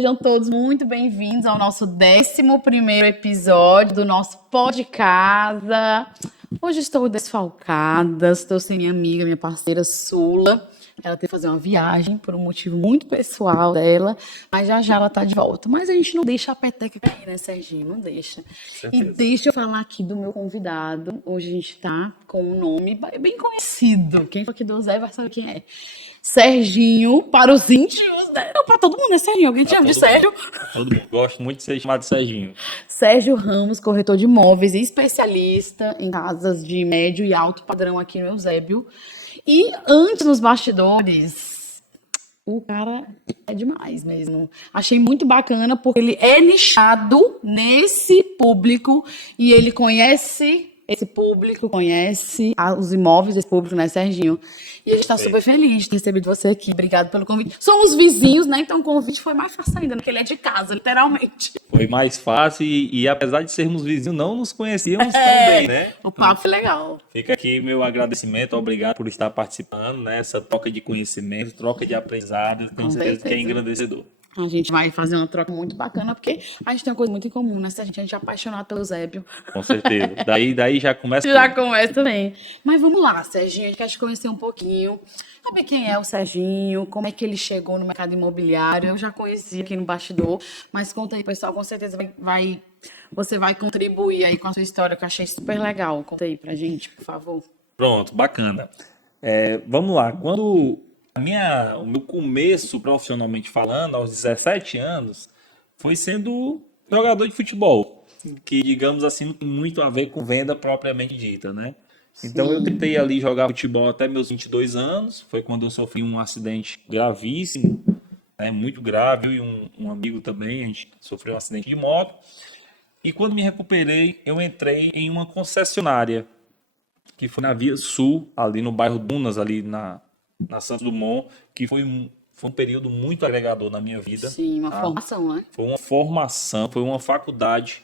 Sejam todos muito bem-vindos ao nosso 11º episódio do nosso Pó de Casa. Hoje estou desfalcada, estou sem minha amiga, minha parceira Sula. Ela teve que fazer uma viagem por um motivo muito pessoal dela, mas já já ela tá de volta. Mas a gente não deixa a peteca cair, né, Serginho? Não deixa. E deixa eu falar aqui do meu convidado. Hoje a gente tá com um nome bem conhecido. Quem for aqui do Zé vai saber quem é. Serginho, para os íntimos, né? Não, para todo mundo, é Serginho. Alguém te chama de Sérgio? Todo mundo. Gosto muito de ser chamado de Serginho. Sérgio Ramos, corretor de imóveis e especialista em casas de médio e alto padrão aqui no Eusébio. E antes, nos bastidores, o cara é demais mesmo. Achei muito bacana, porque ele é nichado nesse público e ele conhece esse público, conhece os imóveis desse público, né, Serginho? E a gente está super feliz de ter recebido você aqui. Obrigado pelo convite. Somos vizinhos, né? Então o convite foi mais fácil ainda, porque ele é de casa, literalmente. Foi mais fácil e apesar de sermos vizinhos, não nos conhecíamos tão bem, né? O papo foi legal. Fica aqui meu agradecimento, obrigado por estar participando, né? Essa troca de conhecimento, troca de aprendizado, tenho certeza que é engrandecedor. A gente vai fazer uma troca muito bacana, porque a gente tem uma coisa muito em comum, né? A gente é apaixonado pelo Eusébio. Com certeza. Daí já começa. Já começa bem. Mas vamos lá, Serginho, a gente quer te conhecer um pouquinho. Saber quem é o Serginho, como é que ele chegou no mercado imobiliário. Eu já conheci aqui no bastidor, mas conta aí, pessoal, com certeza você vai contribuir aí com a sua história, que eu achei super legal. Conta aí pra gente, por favor. Pronto, bacana. Vamos lá. Quando o meu começo, profissionalmente falando, aos 17 anos, foi sendo jogador de futebol, que, digamos assim, não tem muito a ver com venda propriamente dita, né? Então, eu tentei ali jogar futebol até meus 22 anos, foi quando eu sofri um acidente gravíssimo, né? Muito grave, eu e um amigo também, a gente sofreu um acidente de moto, e quando me recuperei, eu entrei em uma concessionária, que foi na Via Sul, ali no bairro Dunas, ali na Santos Dumont, que foi um período muito agregador na minha vida. Sim, uma formação, né? Foi uma formação, foi uma faculdade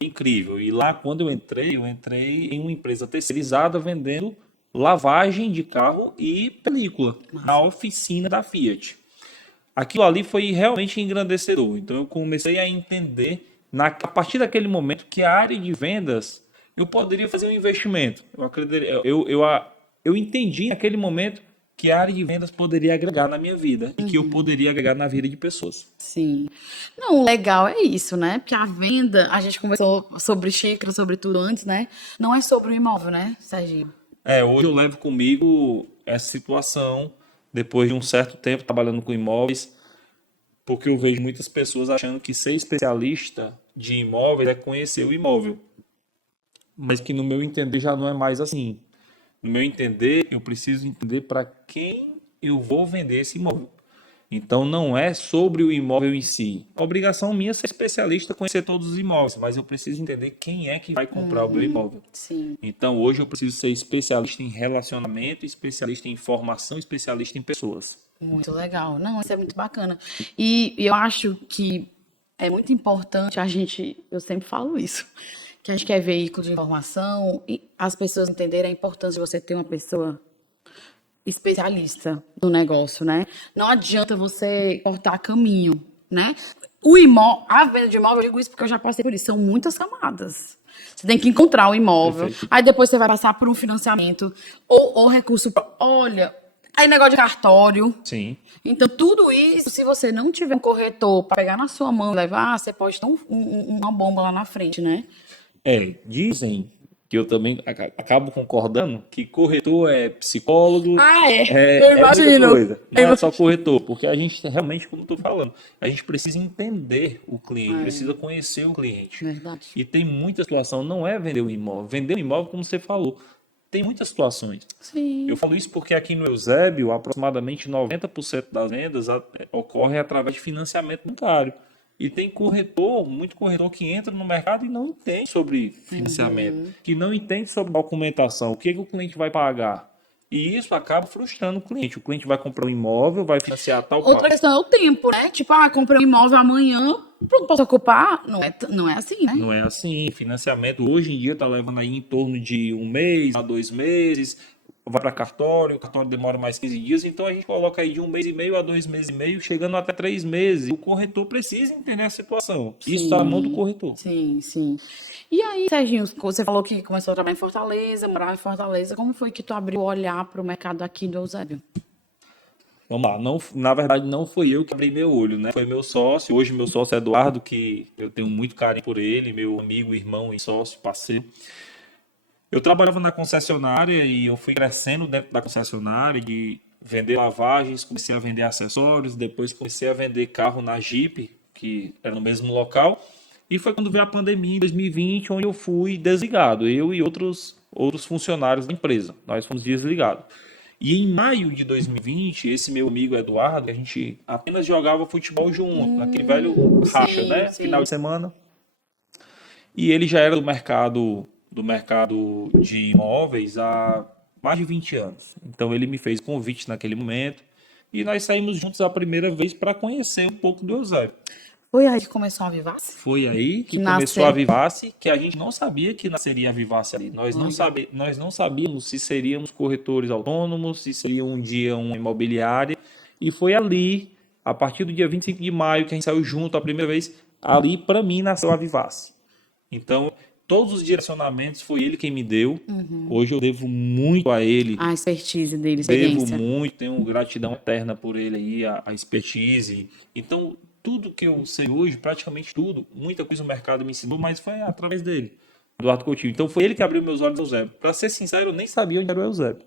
incrível. E lá, quando eu entrei em uma empresa terceirizada vendendo lavagem de carro e película na oficina da Fiat. Aquilo ali foi realmente engrandecedor. Então, eu comecei a entender, a partir daquele momento, que a área de vendas eu poderia fazer um investimento. Eu entendi naquele momento que a área de vendas poderia agregar na minha vida e que eu poderia agregar na vida de pessoas. Sim. Não, o legal é isso, né? Porque a venda, a gente conversou sobre xícara, sobre tudo antes, né? Não é sobre o imóvel, né, Serginho? Hoje eu levo comigo essa situação, depois de um certo tempo trabalhando com imóveis, porque eu vejo muitas pessoas achando que ser especialista de imóveis é conhecer o imóvel. Mas que no meu entender já não é mais assim. No meu entender, eu preciso entender para quem eu vou vender esse imóvel. Então, não é sobre o imóvel em si. A obrigação minha é ser especialista, conhecer todos os imóveis, mas eu preciso entender quem é que vai comprar o meu imóvel. Sim. Então, hoje eu preciso ser especialista em relacionamento, especialista em informação, especialista em pessoas. Muito legal. Não, isso é muito bacana. E eu acho que é muito importante eu sempre falo isso, que a gente quer veículo de informação e as pessoas entenderem a importância de você ter uma pessoa especialista no negócio, né? Não adianta você cortar caminho, né? A venda de imóvel, eu digo isso porque eu já passei por isso, são muitas camadas. Você tem que encontrar o imóvel, perfeito. Aí depois você vai passar por um financiamento ou recurso. Olha, aí negócio de cartório. Sim. Então, tudo isso, se você não tiver um corretor para pegar na sua mão e levar, você pode ter uma bomba lá na frente, né? Dizem que eu também acabo concordando que corretor é psicólogo, eu imagino. Coisa. Não é só corretor, porque a gente realmente, como eu estou falando, a gente precisa entender o cliente, precisa conhecer o cliente. Verdade. E tem muita situação, não é vender um imóvel. Vender um imóvel, como você falou, tem muitas situações. Sim. Eu falo isso porque aqui no Eusébio, aproximadamente 90% das vendas ocorrem através de financiamento bancário. E tem muito corretor que entra no mercado e não entende sobre financiamento, que não entende sobre documentação, o que o cliente vai pagar. E isso acaba frustrando o cliente. O cliente vai comprar um imóvel, vai financiar tal qual. Outra questão é o tempo, né? Tipo, comprei um imóvel amanhã, pronto, posso ocupar? Não é assim, né? Não é assim. Financiamento hoje em dia está levando aí em torno de 1 mês a 2 meses. vai para cartório, o cartório demora mais 15 dias, então a gente coloca aí de 1 mês e meio a 2 meses e meio, chegando até 3 meses. O corretor precisa entender a situação. Isso está na mão do corretor. Sim, sim. E aí, Serginho, você falou que começou a trabalhar em Fortaleza, morava em Fortaleza. Como foi que tu abriu o olhar para o mercado aqui do Eusébio? Vamos lá, não, na verdade não foi eu que abri meu olho, né? Foi meu sócio, hoje meu sócio é Eduardo, que eu tenho muito carinho por ele, meu amigo, irmão e sócio, parceiro. Eu trabalhava na concessionária e eu fui crescendo dentro da concessionária de vender lavagens, comecei a vender acessórios, depois comecei a vender carro na Jeep, que era no mesmo local. E foi quando veio a pandemia em 2020, onde eu fui desligado, eu e outros funcionários da empresa. Nós fomos desligados. E em maio de 2020, esse meu amigo Eduardo, a gente apenas jogava futebol junto, naquele velho racha, Sim, né? sim. Final de semana. E ele já era do mercado de imóveis há mais de 20 anos. Então ele me fez convite naquele momento e nós saímos juntos a primeira vez para conhecer um pouco do Eusébio. Foi aí que começou a Vivace? Foi aí que Que começou a nasceu. Vivace, que a gente não sabia que nasceria a Vivace ali. Nós não sabíamos se seríamos corretores autônomos, se seria um dia uma imobiliária. E foi ali, a partir do dia 25 de maio, que a gente saiu junto a primeira vez, ali para mim nasceu a Vivace. Então, todos os direcionamentos foi ele quem me deu. Hoje eu devo muito a ele. A expertise dele, Devo experiência. muito, tenho gratidão eterna por ele aí, a expertise. Então, tudo que eu sei hoje, praticamente tudo, muita coisa o mercado me ensinou, mas foi através dele, Eduardo Coutinho. Então, foi ele que abriu meus olhos ao Eusébio. Para ser sincero, eu nem sabia onde era o Eusébio.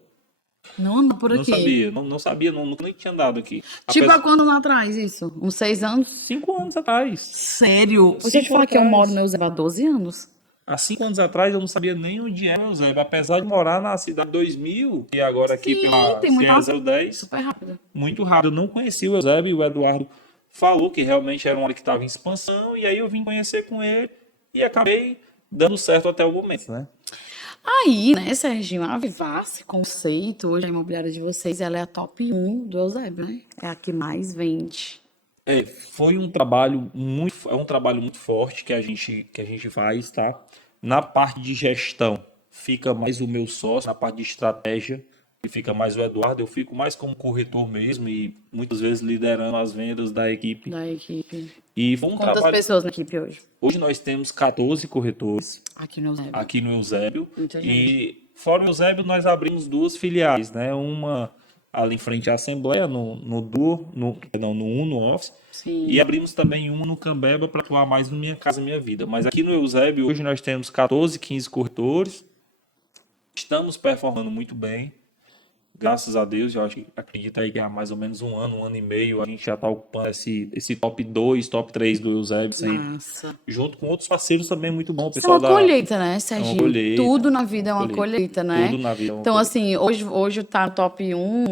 Não anda por Não aqui. sabia, não sabia, nunca nem tinha andado aqui. Tipo, há quanto atrás isso? Uns 6 anos? 5 anos atrás. Sério? Deixa eu te 5 falar que eu atrás. moro no Eusébio há 12 anos. Há 5 anos atrás eu não sabia nem onde era o Eusébio, apesar de morar na cidade 2000 e agora aqui Sim, pela tem muita... CE 010, Super rápido. muito rápido. Eu não conhecia o Eusébio e o Eduardo falou que realmente era uma área que estava em expansão e aí eu vim conhecer com ele e acabei dando certo até o momento, né? Aí, né, Serginho, a Vivace, conceito, hoje a imobiliária de vocês, ela é a top 1 do Eusébio, né? É a que mais vende. Foi um trabalho muito forte que a gente faz, tá? Na parte de gestão fica mais o meu sócio, na parte de estratégia que fica mais o Eduardo, eu fico mais como corretor mesmo e muitas vezes liderando as vendas da equipe. Da equipe. E foi um Quantas trabalho. pessoas na equipe hoje? Hoje nós temos 14 corretores Aqui no Eusébio. aqui no Eusébio. Muita gente. E fora o Eusébio, nós abrimos 2 filiais, né? Uma ali em frente à Assembleia, no Duo, no Uno Office. Sim. E abrimos também uma no Cambeba para atuar mais no Minha Casa Minha Vida. Mas aqui no Eusébio, hoje nós temos 14, 15 corretores. Estamos performando muito bem. Graças a Deus, eu acredito aí que há mais ou menos um ano e meio, a gente já está ocupando esse top 2, top 3 do Eusébio, aí, Massa. junto com outros parceiros também muito bom. O Isso é pessoal uma colheita, né, Serginho? colheita, Tudo na vida é uma colheita, né? Tudo na vida é uma Então, colheita. assim, hoje tá no top 1,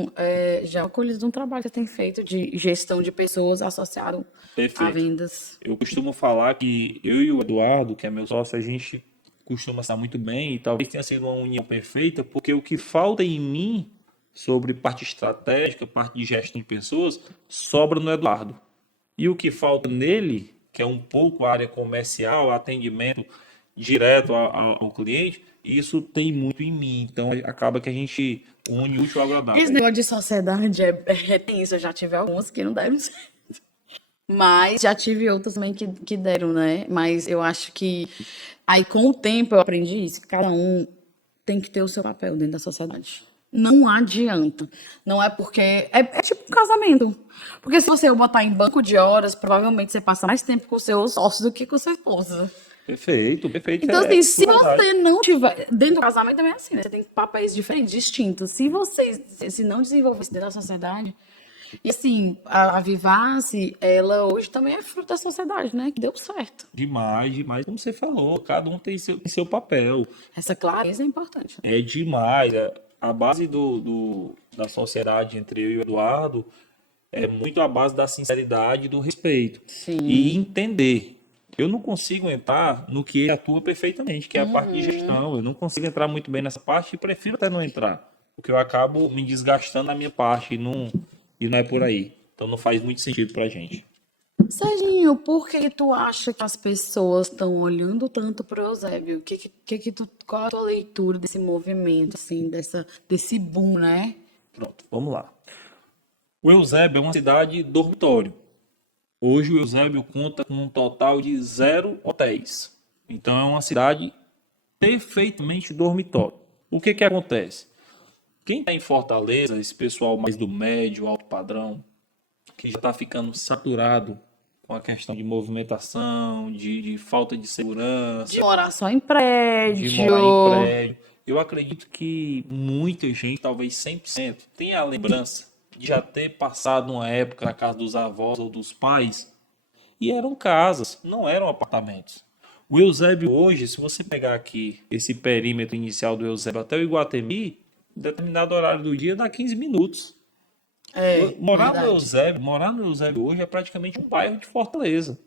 já é uma colheita de um trabalho que você tem feito de gestão de pessoas associado a Perfeito. vendas. Eu costumo falar que eu e o Eduardo, que é meu sócio, a gente costuma estar muito bem e talvez tenha sido uma união perfeita, porque o que falta em mim sobre parte estratégica, parte de gestão de pessoas, sobra no Eduardo. E o que falta nele, que é um pouco a área comercial, atendimento direto ao cliente, isso tem muito em mim. Então acaba que a gente une o útil ao Esse agradável. negócio de sociedade é tenso. Eu já tive algumas que não deram certo. Mas já tive outras também que deram, né? Mas eu acho que aí com o tempo eu aprendi isso. Que cada um tem que ter o seu papel dentro da sociedade. Não adianta. Não é porque... É tipo um casamento. Porque se você botar em banco de horas, provavelmente você passa mais tempo com o seu sócio do que com sua esposa. Perfeito. Então, assim, se verdade. você não tiver... Dentro do casamento também é assim, né? Você tem papéis diferentes, distintos. Se você se não desenvolver isso dentro da sociedade... E assim, a Vivace, ela hoje também é fruto da sociedade, né? Que deu certo. Demais, como você falou, cada um tem seu papel. Essa clareza é importante. É demais. A base da sociedade entre eu e o Eduardo é muito a base da sinceridade e do respeito. Sim. E entender. Eu não consigo entrar no que ele atua perfeitamente, que é a parte de gestão. Eu não consigo entrar muito bem nessa parte e prefiro até não entrar. Porque eu acabo me desgastando na minha parte e não é por aí. Então não faz muito sentido pra gente. Serginho, por que tu acha que as pessoas estão olhando tanto para o Eusébio? Qual a tua leitura desse movimento, assim, desse boom, né? Pronto, vamos lá. O Eusébio é uma cidade dormitório. Hoje o Eusébio conta com um total de 0 hotéis. Então é uma cidade perfeitamente dormitório. O que acontece? Quem está em Fortaleza, esse pessoal mais do médio, alto padrão, que já está ficando saturado com a questão de movimentação, de falta de segurança, De morar só em prédio. de morar em prédio. Eu acredito que muita gente, talvez 100%, tenha a lembrança de já ter passado uma época na casa dos avós ou dos pais e eram casas, não eram apartamentos. O Eusébio hoje, se você pegar aqui esse perímetro inicial do Eusébio até o Iguatemi, em determinado horário do dia dá 15 minutos. Morar no Eusébio hoje é praticamente um bairro de Fortaleza.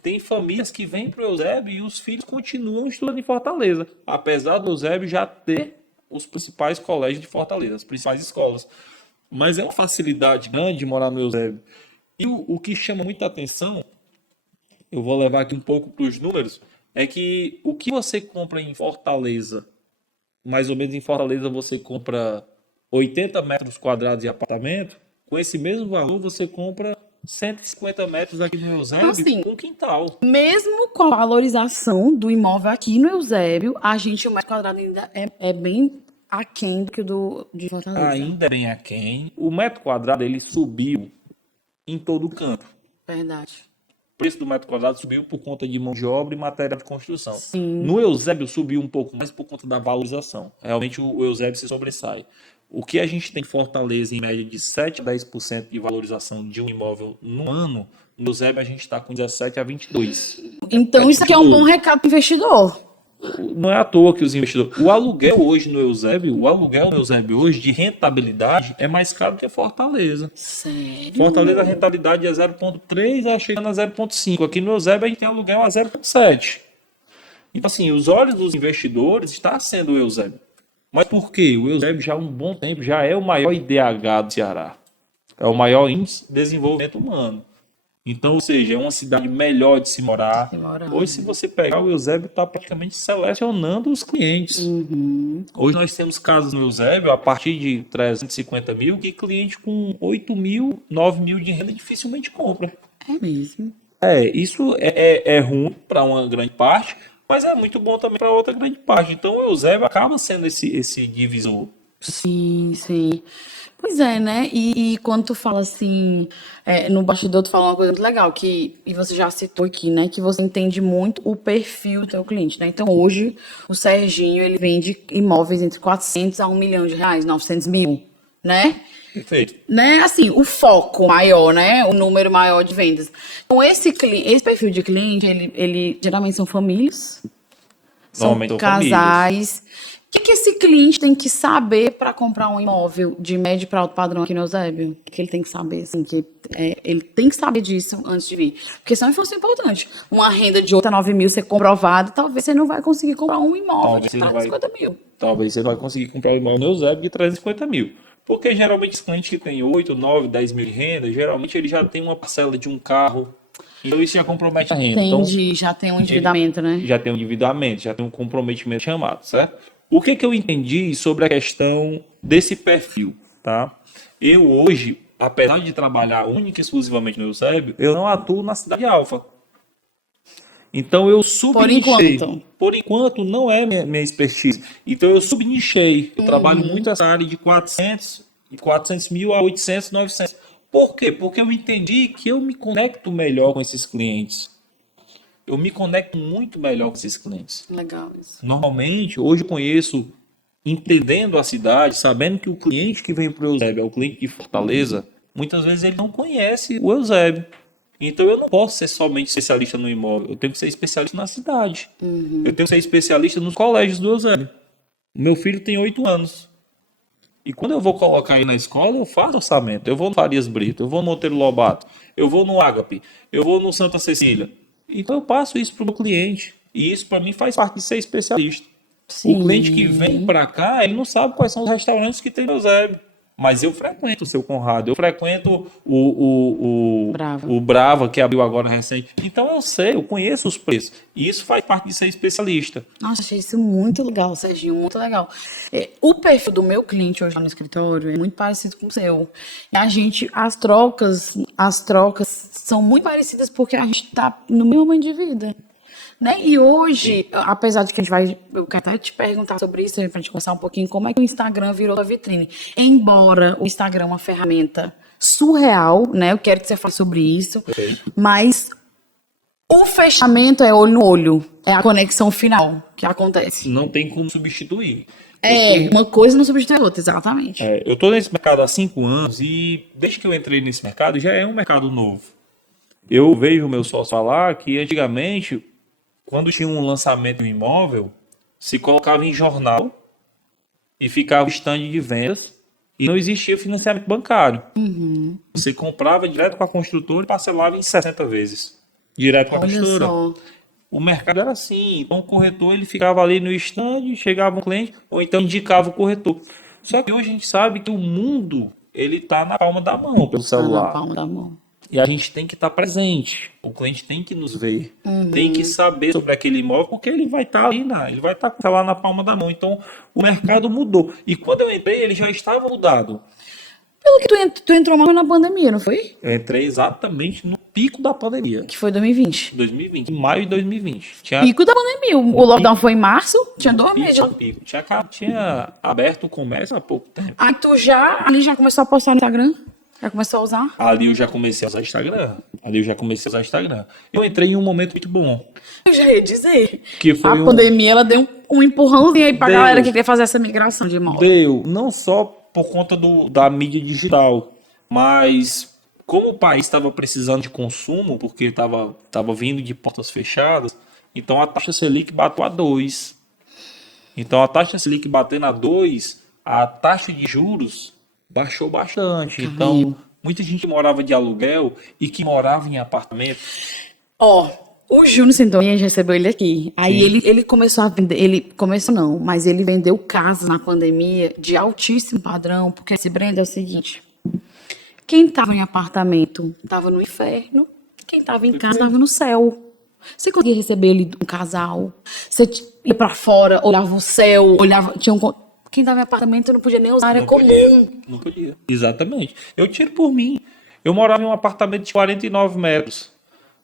Tem famílias que vêm para o Eusébio e os filhos continuam estudando em Fortaleza, apesar do Eusébio já ter os principais colégios de Fortaleza, as principais escolas. Mas é uma facilidade grande de morar no Eusébio. E o que chama muita atenção, eu vou levar aqui um pouco para os números, é que o que você compra em Fortaleza, mais ou menos em Fortaleza você compra 80 metros quadrados de apartamento, com esse mesmo valor você compra 150 metros aqui no Eusébio, Assim, com um quintal. Mesmo com a valorização do imóvel aqui no Eusébio, o metro quadrado ainda é bem aquém do que o de Fortaleza. Ainda bem aquém. O metro quadrado ele subiu em todo o canto. Verdade. O preço do metro quadrado subiu por conta de mão de obra e matéria de construção. Sim. No Eusébio subiu um pouco mais por conta da valorização. Realmente o Eusébio se sobressai. O que a gente tem em Fortaleza, em média de 7 a 10% de valorização de um imóvel no ano, no Eusébio a gente está com 17 a 22%. Então isso aqui é um bom recado para o investidor. Não é à toa que os investidores... O aluguel no Eusébio hoje, de rentabilidade, é mais caro que Fortaleza. Sério? Fortaleza, a rentabilidade é 0,3, chegando a 0,5. Aqui no Eusébio a gente tem aluguel a 0,7. Então, assim, os olhos dos investidores está sendo o Eusébio. Mas por quê? O Eusébio já há um bom tempo já é o maior IDH do Ceará. É o maior índice de desenvolvimento humano. Então, ou seja, é uma cidade melhor de se morar. Hoje, se você pegar, o Eusébio está praticamente selecionando os clientes. Hoje nós temos casas no Eusébio a partir de 350 mil que cliente com 8 mil, 9 mil de renda dificilmente compra. É mesmo. Isso é ruim para uma grande parte, mas é muito bom também para outra grande parte. Então o Eusébio acaba sendo esse divisor. Sim, sim. Pois é, né? E quando tu fala assim, no bastidor tu fala uma coisa muito legal, e você já citou aqui, né? Que você entende muito o perfil do teu cliente, né? Então hoje o Serginho, ele vende imóveis entre 400 a 1 milhão de reais, 900 mil, né? Perfeito. Né? Assim, o foco maior, né? O número maior de vendas. Então esse perfil de cliente, ele geralmente são famílias, são Normalmente são casais. O que esse cliente tem que saber para comprar um imóvel de médio para alto padrão aqui no Eusébio? O que ele tem que saber, assim, ele tem que saber disso antes de vir. Porque isso é uma informação importante. Uma renda de 8 a 9 mil ser comprovada, talvez você não vai conseguir comprar um imóvel de 350 mil. Talvez você não vai conseguir comprar um imóvel no Eusébio de 350 mil. Porque geralmente os clientes que têm 8, 9, 10 mil de renda, geralmente ele já tem uma parcela de um carro. Então isso já compromete a renda. Entendi, Então, já tem um endividamento, né? Já tem um endividamento, já tem um comprometimento chamado, certo? O que eu entendi sobre a questão desse perfil, tá? Eu hoje, apesar de trabalhar única e exclusivamente no Eusébio, eu não atuo na Cidade Alfa. Então eu subnichei. Por enquanto não é minha expertise. Então eu subnichei. Eu trabalho muito essa área de 400 mil a 800, 900. Por quê? Porque eu entendi que eu me conecto melhor com esses clientes. Eu me conecto muito melhor com esses clientes. Legal isso. Normalmente, hoje eu conheço, entendendo a cidade, sabendo que o cliente que vem para o Eusébio é o cliente de Fortaleza, muitas vezes ele não conhece o Eusébio. Então eu não posso ser somente especialista no imóvel, eu tenho que ser especialista na cidade. Eu tenho que ser especialista nos colégios do Eusébio. O meu filho tem 8 anos. E quando eu vou colocar ele na escola, eu faço orçamento. Eu vou no Farias Brito, eu vou no Monteiro Lobato, eu vou no Ágape, eu vou no Santa Cecília. Então eu passo isso para o meu cliente. E isso para mim faz parte de ser especialista. Sim. O cliente que vem para cá, ele não sabe quais são os restaurantes que tem no Eusébio. Mas eu frequento o seu Conrado, eu frequento o Brava. o Brava, que abriu agora recente. Então eu sei, eu conheço os preços. E isso faz parte de ser especialista. Nossa, achei isso muito legal, Serginho, muito legal. O perfil do meu cliente hoje lá no escritório é muito parecido com o seu. E as trocas são muito parecidas porque a gente tá no mesmo momento de vida. Né? E hoje, apesar de que eu quero até te perguntar sobre isso, pra gente conversar um pouquinho, como é que o Instagram virou a vitrine? Embora o Instagram é uma ferramenta surreal, né? Eu quero que você fale sobre isso, mas o fechamento é olho no olho, é a conexão final que acontece. Não tem como substituir. Uma coisa não substitui a outra, exatamente. Eu estou nesse mercado há 5 anos e desde que eu entrei nesse mercado já é um mercado novo. Eu vejo o meu sócio falar que antigamente, quando tinha um lançamento de um imóvel, se colocava em jornal e ficava stand de vendas e não existia financiamento bancário. Você comprava direto com a construtora e parcelava em 60 vezes. Direto com a Olha construtora. só. O mercado era assim. Então o corretor ele ficava ali no stand, chegava um cliente, ou então indicava o corretor. Só que hoje a gente sabe que o mundo ele está na palma da mão pelo Tá celular. na palma da mão. E a gente tem que estar presente. O cliente tem que nos ver. Tem que saber sobre aquele imóvel, porque ele vai estar ali, ele vai estar com o celular na palma da mão. Então, o mercado mudou. E quando eu entrei, ele já estava mudado. Pelo que tu entrou mal na pandemia, não foi? Eu entrei exatamente no pico da pandemia. Que foi 2020. 2020, em maio de 2020. Pico da pandemia. O lockdown foi em março, tinha 2 meses. Pico. Tinha aberto o comércio há pouco tempo. Aí tu ali já começou a postar no Instagram? Já começou a usar? Ali eu já comecei a usar Instagram. Eu entrei em um momento muito bom. Eu já ia dizer. Que foi A pandemia, ela deu um empurrãozinho aí pra Deu. galera que queria fazer essa migração de imóvel. Deu, não só por conta da mídia digital, mas como o país estava precisando de consumo, porque estava vindo de portas fechadas, então a taxa Selic bateu a 2. Então a taxa Selic batendo a 2, a taxa de juros baixou bastante. Então, muita gente morava de aluguel e que morava em apartamento. O Júnior sentou e a gente recebeu ele aqui. Aí ele começou a vender, mas ele vendeu casas na pandemia de altíssimo padrão, porque esse brand é o seguinte: quem tava em apartamento tava no inferno, quem tava em casa tava no céu. Você conseguia receber ele um casal, você ia pra fora, olhava o céu, quem tava em apartamento não podia nem usar área comum. Não podia. Exatamente. Eu tiro por mim. Eu morava em um apartamento de 49 metros.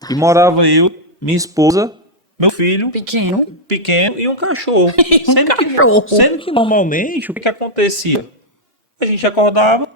E morava eu, minha esposa, meu filho, Pequeno. pequeno e um cachorro. Cachorro. Sendo que normalmente o que acontecia? A gente acordava,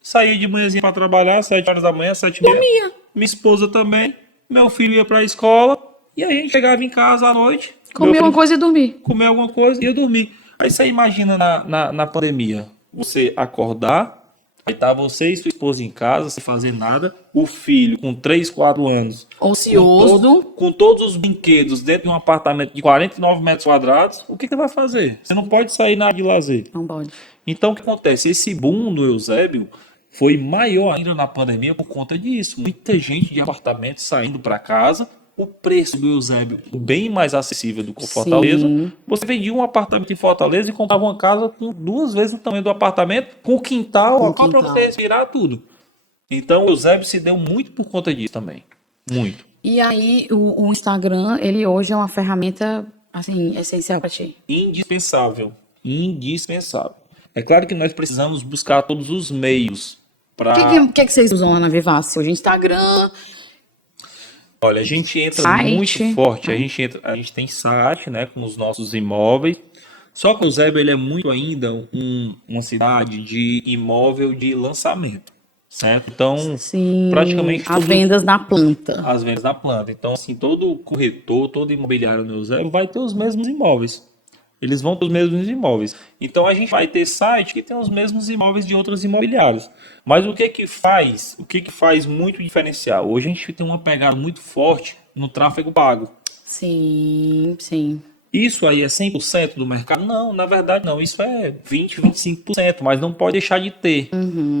saía de manhãzinha para trabalhar, 7 horas da manhã, 7h30. Dormia. Minha esposa também. Meu filho ia para a escola. E a gente chegava em casa à noite. Comia alguma coisa e dormir. Comer alguma coisa e ia dormir. Aí você imagina na pandemia, você acordar, aí tá você e sua esposa em casa, sem fazer nada, o filho com 3, 4 anos, Ocioso. com todos os brinquedos dentro de um apartamento de 49 metros quadrados, o que você vai fazer? Você não pode sair nada de lazer. Não pode. Então o que acontece? Esse boom do Eusébio foi maior ainda na pandemia por conta disso. Muita gente de apartamento saindo para casa. O preço do Eusébio bem mais acessível do que o Fortaleza. Sim. Você vendia um apartamento em Fortaleza e comprava uma casa com 2 vezes o tamanho do apartamento, com quintal, para você respirar tudo. Então o Eusébio se deu muito por conta disso também. Muito. E aí, o Instagram, ele hoje é uma ferramenta, assim, essencial para ti. Indispensável. É claro que nós precisamos buscar todos os meios para... O que vocês usam lá na Vivace? Hoje, Instagram... Olha, a gente entra Site. muito forte. A gente tem site, né, com os nossos imóveis. Só que o Eusébio, ele é muito ainda uma cidade de imóvel de lançamento, certo? Então, Sim, praticamente as vendas na planta. as vendas da planta. Então, assim, todo corretor, todo imobiliário no Eusébio vai ter os mesmos imóveis. Eles vão ter os mesmos imóveis. Então, a gente vai ter site que tem os mesmos imóveis de outros imobiliários. Mas o que faz muito diferencial? Hoje a gente tem uma pegada muito forte no tráfego pago. Sim, sim. Isso aí é 100% do mercado? Não, na verdade não. Isso é 20%, 25%, mas não pode deixar de ter,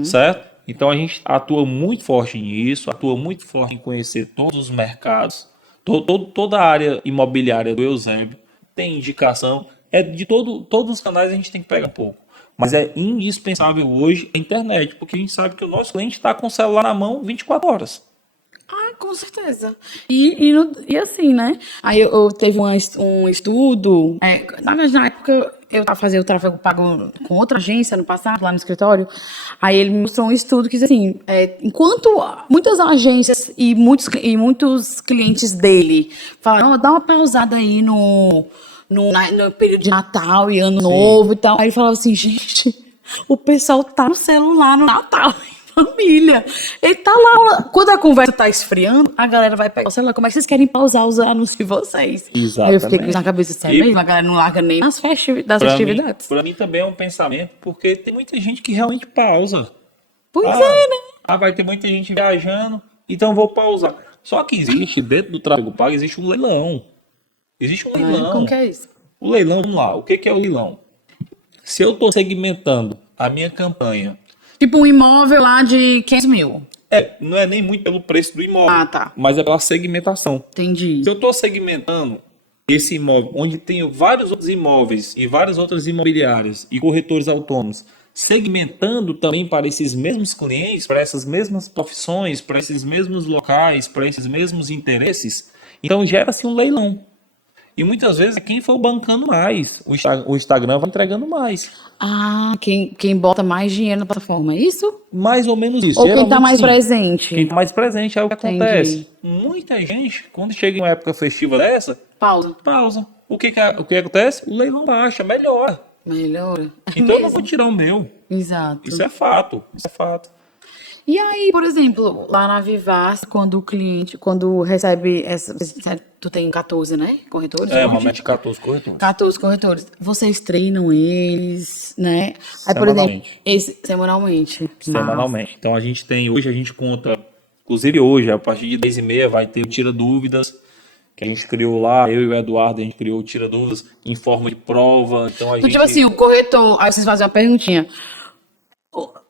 certo? Então a gente atua muito forte nisso, atua muito forte em conhecer todos os mercados, toda a área imobiliária do Eusébio. Tem indicação, de todos os canais a gente tem que pegar um pouco. Mas é indispensável hoje a internet, porque a gente sabe que o nosso cliente está com o celular na mão 24 horas. Ah, com certeza. E assim, né? Aí eu teve um estudo. Na verdade, na época eu tava fazendo o tráfego pago com outra agência no passado, lá no escritório. Aí ele me mostrou um estudo que diz assim: enquanto muitas agências e muitos clientes dele falaram, dá uma pausada aí no período de Natal e Ano Novo e tal. Aí ele falava assim, gente, o pessoal tá no celular no Natal. Família. Ele tá lá. Quando a conversa tá esfriando, a galera vai pegar o celular. Como é que vocês querem pausar os anúncios de vocês? Exatamente. Aí eu fiquei com isso na cabeça, sério mesmo? A galera não larga nem das festividades. Para mim também é um pensamento, porque tem muita gente que realmente pausa. Pois é, né? Vai ter muita gente viajando, então eu vou pausar. Só que existe, dentro do tráfego pago, existe um leilão. Existe um leilão. Como que é isso? O leilão, vamos lá. O que é o leilão? Se eu estou segmentando a minha campanha. Tipo um imóvel lá de 500 mil. Não é nem muito pelo preço do imóvel. Ah, tá. Mas é pela segmentação. Entendi. Se eu estou segmentando esse imóvel, onde tenho vários outros imóveis e várias outras imobiliárias e corretores autônomos, segmentando também para esses mesmos clientes, para essas mesmas profissões, para esses mesmos locais, para esses mesmos interesses, então gera-se um leilão. E muitas vezes é quem for bancando mais. O Instagram vai entregando mais. Ah, quem bota mais dinheiro na plataforma, é isso? Mais ou menos isso. Ou quem tá mais presente? Quem tá mais presente é o que Entendi. acontece. Muita gente, quando chega em uma época festiva dessa, pausa. O que acontece? O leilão baixa, melhora. Melhora. Então eu não vou tirar o meu. Exato. Isso é fato. E aí, por exemplo, lá na Vivaz, quando recebe tu tem 14, né? Corretores? Uma meta de 14 corretores. 14 corretores. Vocês treinam eles, né? Aí, por exemplo, semanalmente. Semanalmente. Então hoje a gente conta, inclusive hoje, a partir de 10h30 vai ter o Tira Dúvidas, que a gente criou lá, eu e o Eduardo, a gente criou o Tira Dúvidas em forma de prova. Então tipo assim, o corretor, aí vocês fazem uma perguntinha.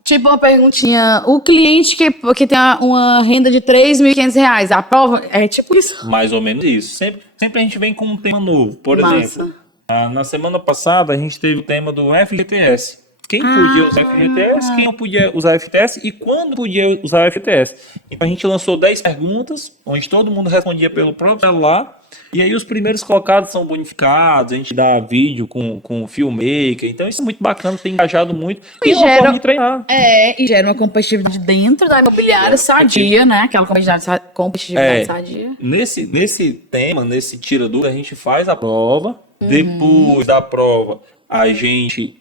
Tipo uma perguntinha, o cliente que tem uma renda de R$3.500, a prova é tipo isso? Mais ou menos isso. Sempre a gente vem com um tema novo. Por exemplo, na semana passada a gente teve o tema do FGTS. Quem podia usar FGTS, quem não podia usar FGTS e quando podia usar FGTS. Então a gente lançou 10 perguntas, onde todo mundo respondia pelo próprio celular. E aí os primeiros colocados são bonificados, a gente dá vídeo com filmmaker. Então isso é muito bacana, tem engajado muito. E é uma forma de treinar. E gera uma competitividade dentro da imobiliária sadia, né? Aquela competitividade sadia. Nesse tema, nesse Tira Dúvida, a gente faz a prova. Depois da prova, a gente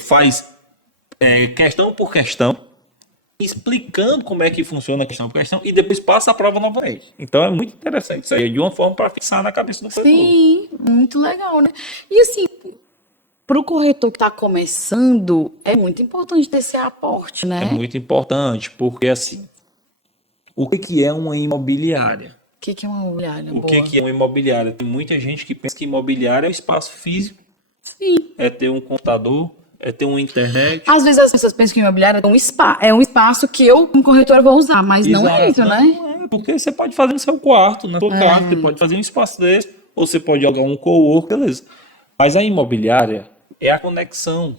faz questão por questão, explicando como é que funciona a questão por questão e depois passa a prova novamente. Então é muito interessante isso aí, de uma forma para fixar na cabeça do corretor. Sim, muito legal, né? E assim, para o corretor que está começando, é muito importante ter esse aporte, né? É muito importante, porque assim, o que é uma imobiliária? O que é uma imobiliária? O que é uma imobiliária? Tem muita gente que pensa que imobiliária é um espaço físico. Sim. É ter um computador, é ter uma internet. Às vezes as pessoas pensam que imobiliária é um espaço que eu, como corretora, vou usar, mas não é isso, né? Não é, porque você pode fazer no seu quarto, na sua casa, você pode fazer um espaço desse, ou você pode jogar um co-work, beleza. Mas a imobiliária é a conexão.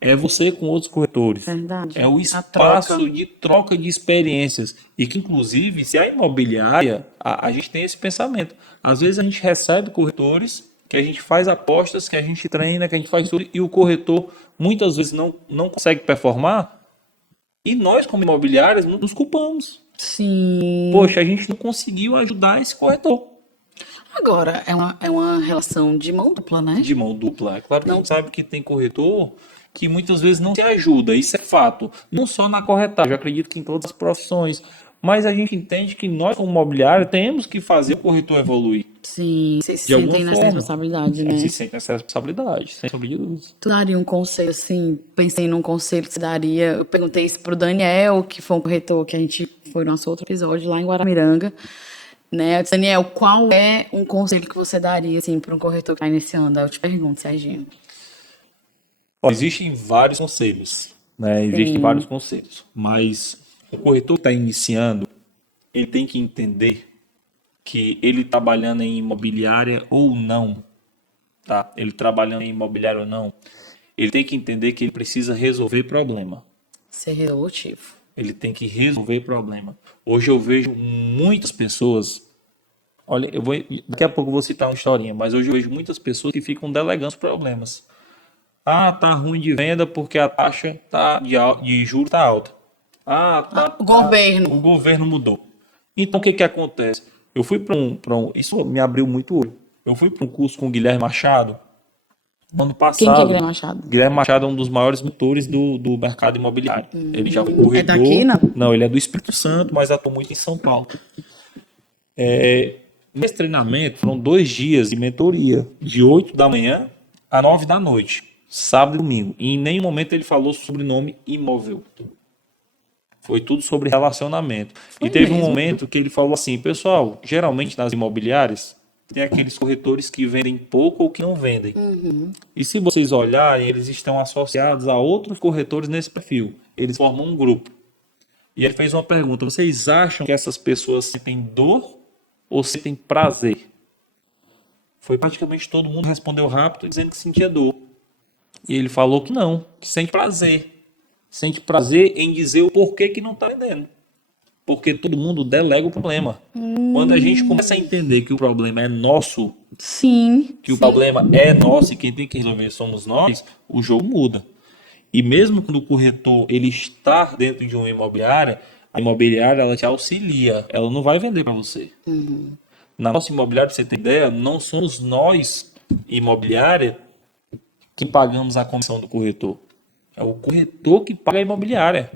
É você com outros corretores. Verdade. É o espaço de troca de experiências. E que, inclusive, se a imobiliária, a gente tem esse pensamento. Às vezes a gente recebe corretores que a gente faz apostas, que a gente treina, que a gente faz tudo, e o corretor muitas vezes não consegue performar, e nós, como imobiliárias, nos culpamos. Sim. Poxa, a gente não conseguiu ajudar esse corretor. Agora, é uma relação de mão dupla, né? De mão dupla. É claro que a gente sabe que tem corretor que muitas vezes não se ajuda, isso é fato. Não só na corretagem, eu acredito que em todas as profissões. Mas a gente entende que nós, como imobiliário, temos que fazer o corretor evoluir. Sim, vocês se sentem nessa responsabilidade, né? Se sentem nessa responsabilidade, sem sombra de dúvidas. Tu daria um conselho, assim, pensei num conselho que você daria. Eu perguntei isso pro Daniel, que foi um corretor que a gente foi no nosso outro episódio lá em Guaramiranga. Né? Eu disse, Daniel, qual é um conselho que você daria, assim, para um corretor que está iniciando? Aí eu te pergunto, Serginho. Existem vários conselhos, né? Existem vários conselhos, mas o corretor que está iniciando, ele tem que entender que ele trabalhando em imobiliária ou não, tá? Ele trabalhando em imobiliário ou não, ele tem que entender que ele precisa resolver problema. Ser resolutivo. Ele tem que resolver problema. Hoje eu vejo muitas pessoas. Olha, daqui a pouco eu vou citar uma historinha, mas hoje eu vejo muitas pessoas que ficam delegando os problemas. Ah, tá ruim de venda porque a taxa de juros tá alta. O governo. O governo mudou. Então o que acontece? Eu fui para isso me abriu muito o olho. Eu fui para um curso com o Guilherme Machado no ano passado. Quem que é Guilherme Machado? Guilherme Machado é um dos maiores motores do mercado imobiliário. Ele já foi corretor. É daqui, não? Não, ele é do Espírito Santo, mas atua muito em São Paulo. Nesse treinamento foram 2 dias de mentoria, de 8 da manhã a 9 da noite, sábado e domingo. E em nenhum momento ele falou sobre nome imóvel. Foi tudo sobre relacionamento. Foi e teve mesmo? um momento que ele falou assim, pessoal, geralmente nas imobiliárias tem aqueles corretores que vendem pouco ou que não vendem. E se vocês olharem, eles estão associados a outros corretores nesse perfil. Eles formam um grupo. E ele fez uma pergunta, vocês acham que essas pessoas sentem dor ou sentem prazer? Foi praticamente todo mundo respondeu rápido dizendo que sentia dor. E ele falou que não, que sente prazer. Sente prazer em dizer o porquê que não está vendendo. Porque todo mundo delega o problema. Quando a gente começa a entender que o problema é nosso, Sim. que o problema é nosso e quem tem que resolver somos nós, o jogo muda. E mesmo quando o corretor ele está dentro de uma imobiliária, a imobiliária ela te auxilia, ela não vai vender para você. Na nossa imobiliária, pra você ter ideia, não somos nós, imobiliária, que pagamos a comissão do corretor. É o corretor que paga a imobiliária.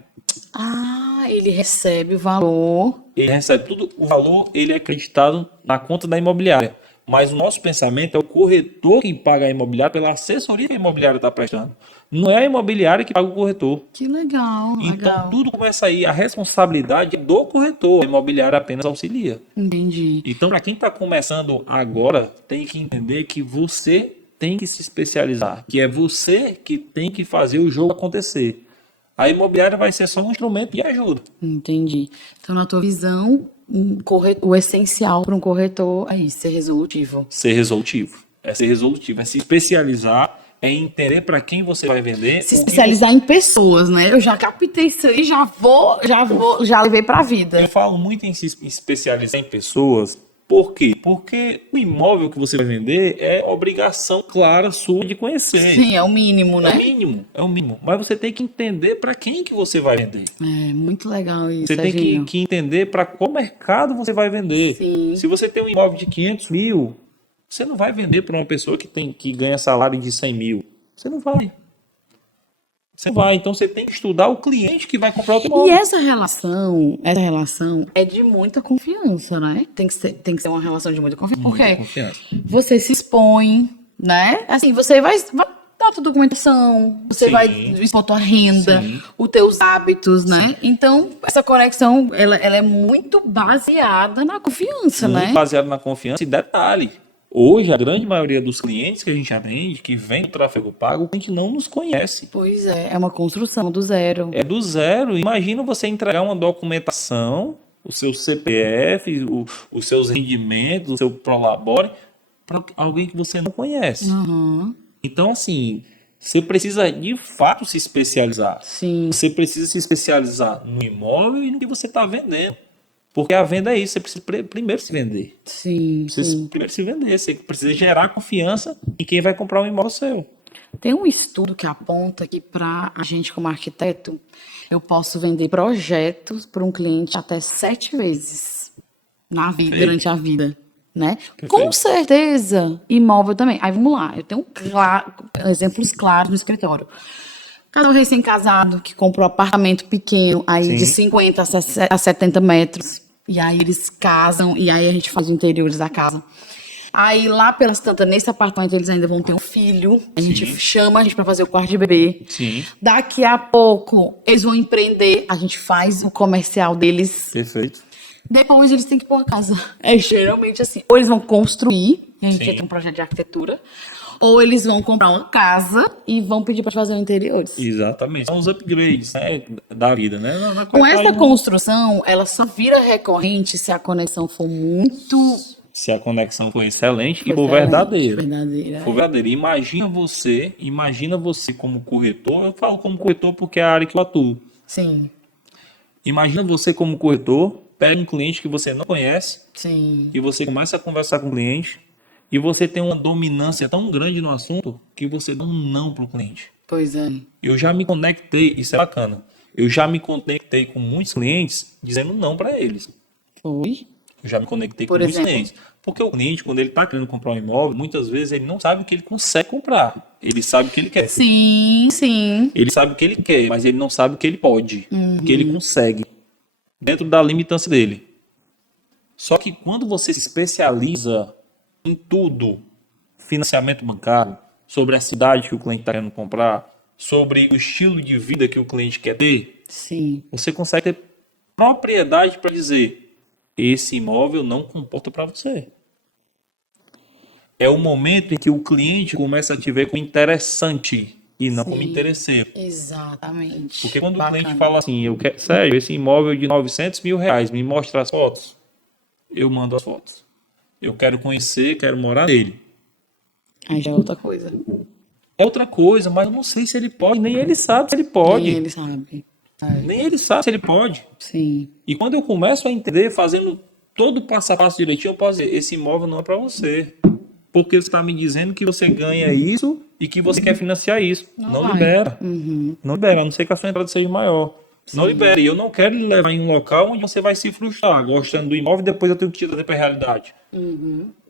Ah, ele recebe o valor. Ele recebe tudo, o valor ele é acreditado na conta da imobiliária. Mas o nosso pensamento é o corretor que paga a imobiliária pela assessoria que a imobiliária está prestando. Não é a imobiliária que paga o corretor. Que legal, Então legal. tudo começa aí, a responsabilidade é do corretor, a imobiliária apenas auxilia. Entendi. Então para quem está começando agora, tem que entender que você tem que se especializar, que é você que tem que fazer o jogo acontecer. A imobiliária vai ser só um instrumento de ajuda. Entendi. Então, na tua visão, o essencial para um corretor é isso, ser resolutivo. Ser resolutivo. É ser resolutivo, é se especializar, é entender para quem você vai vender. Se especializar em pessoas, né? Eu já captei isso aí, já levei pra vida. Eu falo muito em se especializar em pessoas. Por quê? Porque o imóvel que você vai vender é obrigação clara sua de conhecer. Sim, é o mínimo, É né? o mínimo, é o mínimo. Mas você tem que entender para quem que você vai vender. É, muito legal isso, Você tem Serginho. que entender para qual mercado você vai vender. Sim. Se você tem um imóvel de 500 mil, você não vai vender para uma pessoa que ganha salário de 100 mil. Você não vai. Você vai. Então você tem que estudar o cliente que vai comprar o teu E imóvel. essa relação é de muita confiança, né? Tem que ser uma relação de muita confiança. Porque Confiança. você se expõe, né? Assim, você vai dar tua documentação, você Sim. vai expor tua renda, Sim. os teus hábitos, né? Então, essa conexão, ela é muito baseada na confiança, Muito né? baseado na confiança. E detalhe, hoje a grande maioria dos clientes que a gente atende, que vem do tráfego pago, a gente não nos conhece. Pois é uma construção do zero. É do zero. Imagina você entregar uma documentação, o seu CPF, os seus rendimentos, o seu Prolabore, para alguém que você não conhece. Uhum. Então, assim, você precisa de fato se especializar. Sim. Você precisa se especializar no imóvel e no que você está vendendo. Porque a venda é isso, você precisa primeiro se vender. Sim, Você sim. primeiro se vender, você precisa gerar confiança em quem vai comprar um imóvel seu. Tem um estudo que aponta que para a gente como arquiteto, eu posso vender projetos para um cliente até 7 vezes na vida, Perfeito. durante a vida, né? Perfeito. Com certeza, imóvel também. Aí vamos lá, eu tenho exemplos claros no escritório. Casal recém-casado que comprou um apartamento pequeno, aí Sim. de 50 a 70 metros. E aí eles casam, e aí a gente faz os interiores da casa. Aí lá pelas tantas, nesse apartamento, eles ainda vão ter um filho. A gente chama a gente pra fazer o quarto de bebê. Sim. Daqui a pouco, eles vão empreender. A gente faz o comercial deles. Perfeito. Depois eles têm que pôr a casa. É geralmente assim. Ou eles vão construir, a gente Sim. tem um projeto de arquitetura. Ou eles vão comprar uma casa e vão pedir pra fazer o interiores. Exatamente. São os upgrades, né, da vida, né? Com essa construção, ela só vira recorrente se a conexão for muito Se a conexão for excelente e Foi for excelente, verdadeira. verdadeira. For verdadeira. Imagina você como corretor. Eu falo como corretor porque é a área que eu atuo. Sim, Imagina você como corretor, pega um cliente que você não conhece sim. e você começa a conversar com o cliente e você tem uma dominância tão grande no assunto que você dá um não para o cliente. Pois é. Eu já me conectei, isso é bacana. Eu já me conectei com muitos clientes dizendo não para eles. Foi? Eu já me conectei Por com muitos exemplo? clientes. Porque o cliente, quando ele está querendo comprar um imóvel, muitas vezes ele não sabe o que ele consegue comprar. Ele sabe o que ele quer. Sim, sim. Ele sabe o que ele quer, mas ele não sabe o que ele pode, o que ele consegue, dentro da limitância dele. Só que quando você se especializa em tudo, financiamento bancário, sobre a cidade que o cliente está querendo comprar, sobre o estilo de vida que o cliente quer ter, Sim. você consegue ter propriedade para dizer: esse imóvel não comporta para você. É o momento em que o cliente começa a te ver como interessante e não como interesseiro. Exatamente. Porque quando o Bacana. cliente fala assim, eu quero, sério, esse imóvel de R$ 900 mil, me mostra as fotos, eu mando as fotos. Eu quero conhecer, quero morar nele. Aí já é outra coisa. É outra coisa, mas eu não sei se ele pode, nem ele sabe se ele pode. Nem ele sabe. É. Nem ele sabe se ele pode. Sim. E quando eu começo a entender, fazendo todo o passo a passo direitinho, eu posso dizer, esse imóvel não é para você. Porque você está me dizendo que você ganha isso e que você quer financiar isso. Não vai. libera. Não libera, a não ser que a sua entrada seja maior. Não libera. E eu não quero lhe levar em um local onde você vai se frustrar, gostando do imóvel e depois eu tenho que te trazer para a realidade.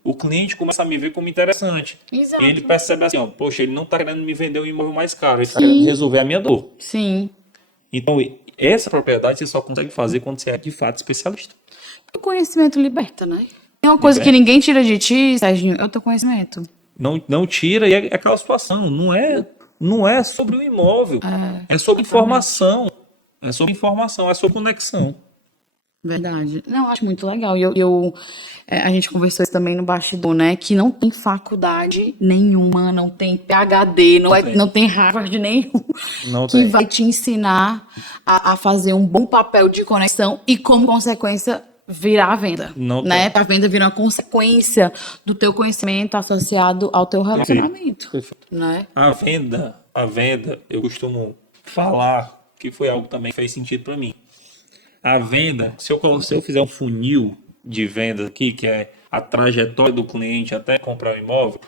O cliente começa a me ver como interessante. Exato. Ele percebe assim, ó, poxa, ele não está querendo me vender um imóvel mais caro, ele está querendo resolver a minha dor. Sim. Então, essa propriedade você só consegue fazer quando você é de fato especialista. O conhecimento liberta, né? Tem uma coisa que ninguém tira de ti, Serginho, é o teu conhecimento. Não tira, e é aquela situação. Não é sobre o imóvel. É sobre informação. É sobre informação, é sobre conexão. Verdade. Não, eu acho muito legal. E a gente conversou isso também no bastidor, né? Que não tem faculdade nenhuma, não tem PhD, não tem Harvard nenhum Não que tem. vai te ensinar a fazer um bom papel de conexão e, como consequência, virar a venda. Não né? tem. A venda vira uma consequência do teu conhecimento associado ao teu relacionamento. Perfeito. Né? A venda, eu costumo falar que foi algo que também fez sentido para mim. A venda, se eu fizer um funil de vendas aqui, que é a trajetória do cliente até comprar o imóvel,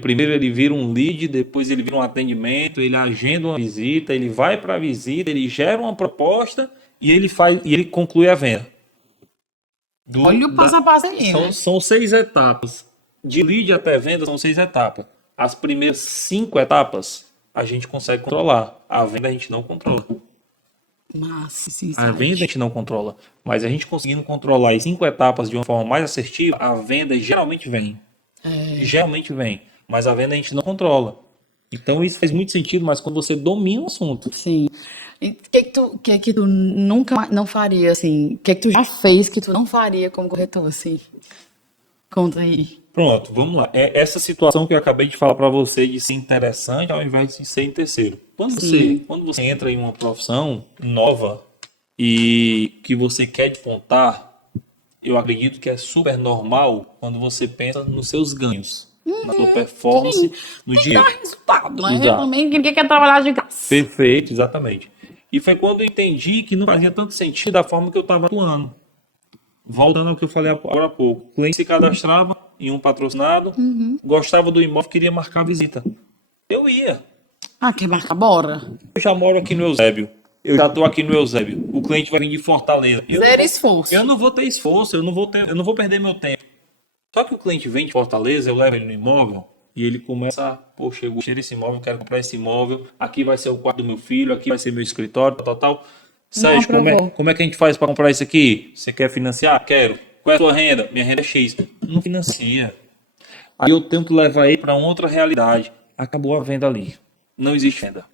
primeiro ele vira um lead, depois ele vira um atendimento, ele agenda uma visita, ele vai para a visita, ele gera uma proposta e ele conclui a venda. Olha o passo a passo aí, né? São 6 etapas. De lead até venda são 6 etapas. As primeiras 5 etapas a gente consegue controlar. A venda a gente não controla. Massa, sim, A venda a gente não controla. Mas a gente conseguindo controlar as 5 etapas de uma forma mais assertiva, a venda geralmente vem. Geralmente vem. Mas a venda a gente não controla. Então isso faz muito sentido, mas quando você domina o assunto. Sim. E o que tu nunca não faria, assim? O que tu já fez que tu não faria como corretor, assim? Conta aí. Pronto, vamos lá. É essa situação que eu acabei de falar para você de ser interessante ao invés de ser interesseiro. Quando você entra em uma profissão nova e que você quer despontar, eu acredito que é super normal quando você pensa nos seus ganhos, na sua performance, no dinheiro. Dá resultado, né? Exato. Também ninguém quer trabalhar de graça. Perfeito, exatamente. E foi quando eu entendi que não fazia tanto sentido da forma que eu estava atuando. Voltando ao que eu falei agora há pouco. O cliente se cadastrava em um patrocinado, gostava do imóvel, queria marcar a visita. Eu ia. Ah, quer marcar? Bora. Eu já moro aqui no Eusébio. Eu já estou aqui no Eusébio. O cliente vai vir de Fortaleza. Zero esforço. Eu não vou ter esforço, eu não vou perder meu tempo. Só que o cliente vem de Fortaleza, eu levo ele no imóvel e ele começa, poxa, eu gostei desse imóvel, eu quero comprar esse imóvel, aqui vai ser o quarto do meu filho, aqui vai ser meu escritório, tal. Sérgio, como é que a gente faz para comprar isso aqui? Você quer financiar? Quero. Qual é a sua renda? Minha renda é X. Não financia. Aí eu tenho que levar ele para outra realidade. Acabou a venda ali. Não existe venda.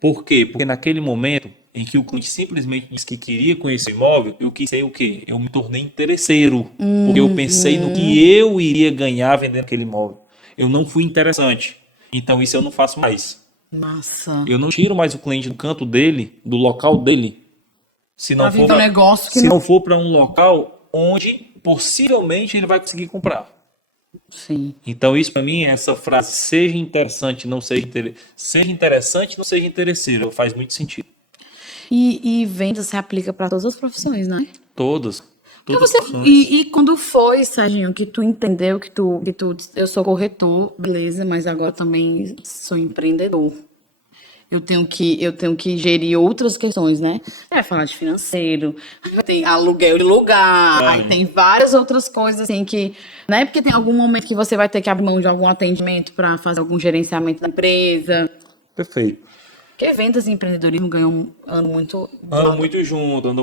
Por quê? Porque naquele momento em que o cliente simplesmente disse que queria conhecer o imóvel, eu quis ser o quê? Eu me tornei interesseiro. Porque eu pensei no que eu iria ganhar vendendo aquele imóvel. Eu não fui interessante. Então isso eu não faço mais. Massa. Eu não tiro mais o cliente do canto dele, do local dele. Se não for um negócio que não for para um local onde possivelmente ele vai conseguir comprar. Sim. Então, isso para mim, essa frase, seja interessante, não seja seja interessante, não seja interesseiro, faz muito sentido. E venda se aplica para todas as profissões, né? Todas. Então Todas você, as opções. e quando foi, Serginho, que tu entendeu que eu sou corretor, beleza, mas agora também sou empreendedor. Eu tenho que gerir outras questões, né? Falar de financeiro, tem aluguel de lugar, aí tem várias outras coisas assim que, né? Porque tem algum momento que você vai ter que abrir mão de algum atendimento para fazer algum gerenciamento da empresa. Perfeito. Porque vendas e empreendedorismo andam muito. Andam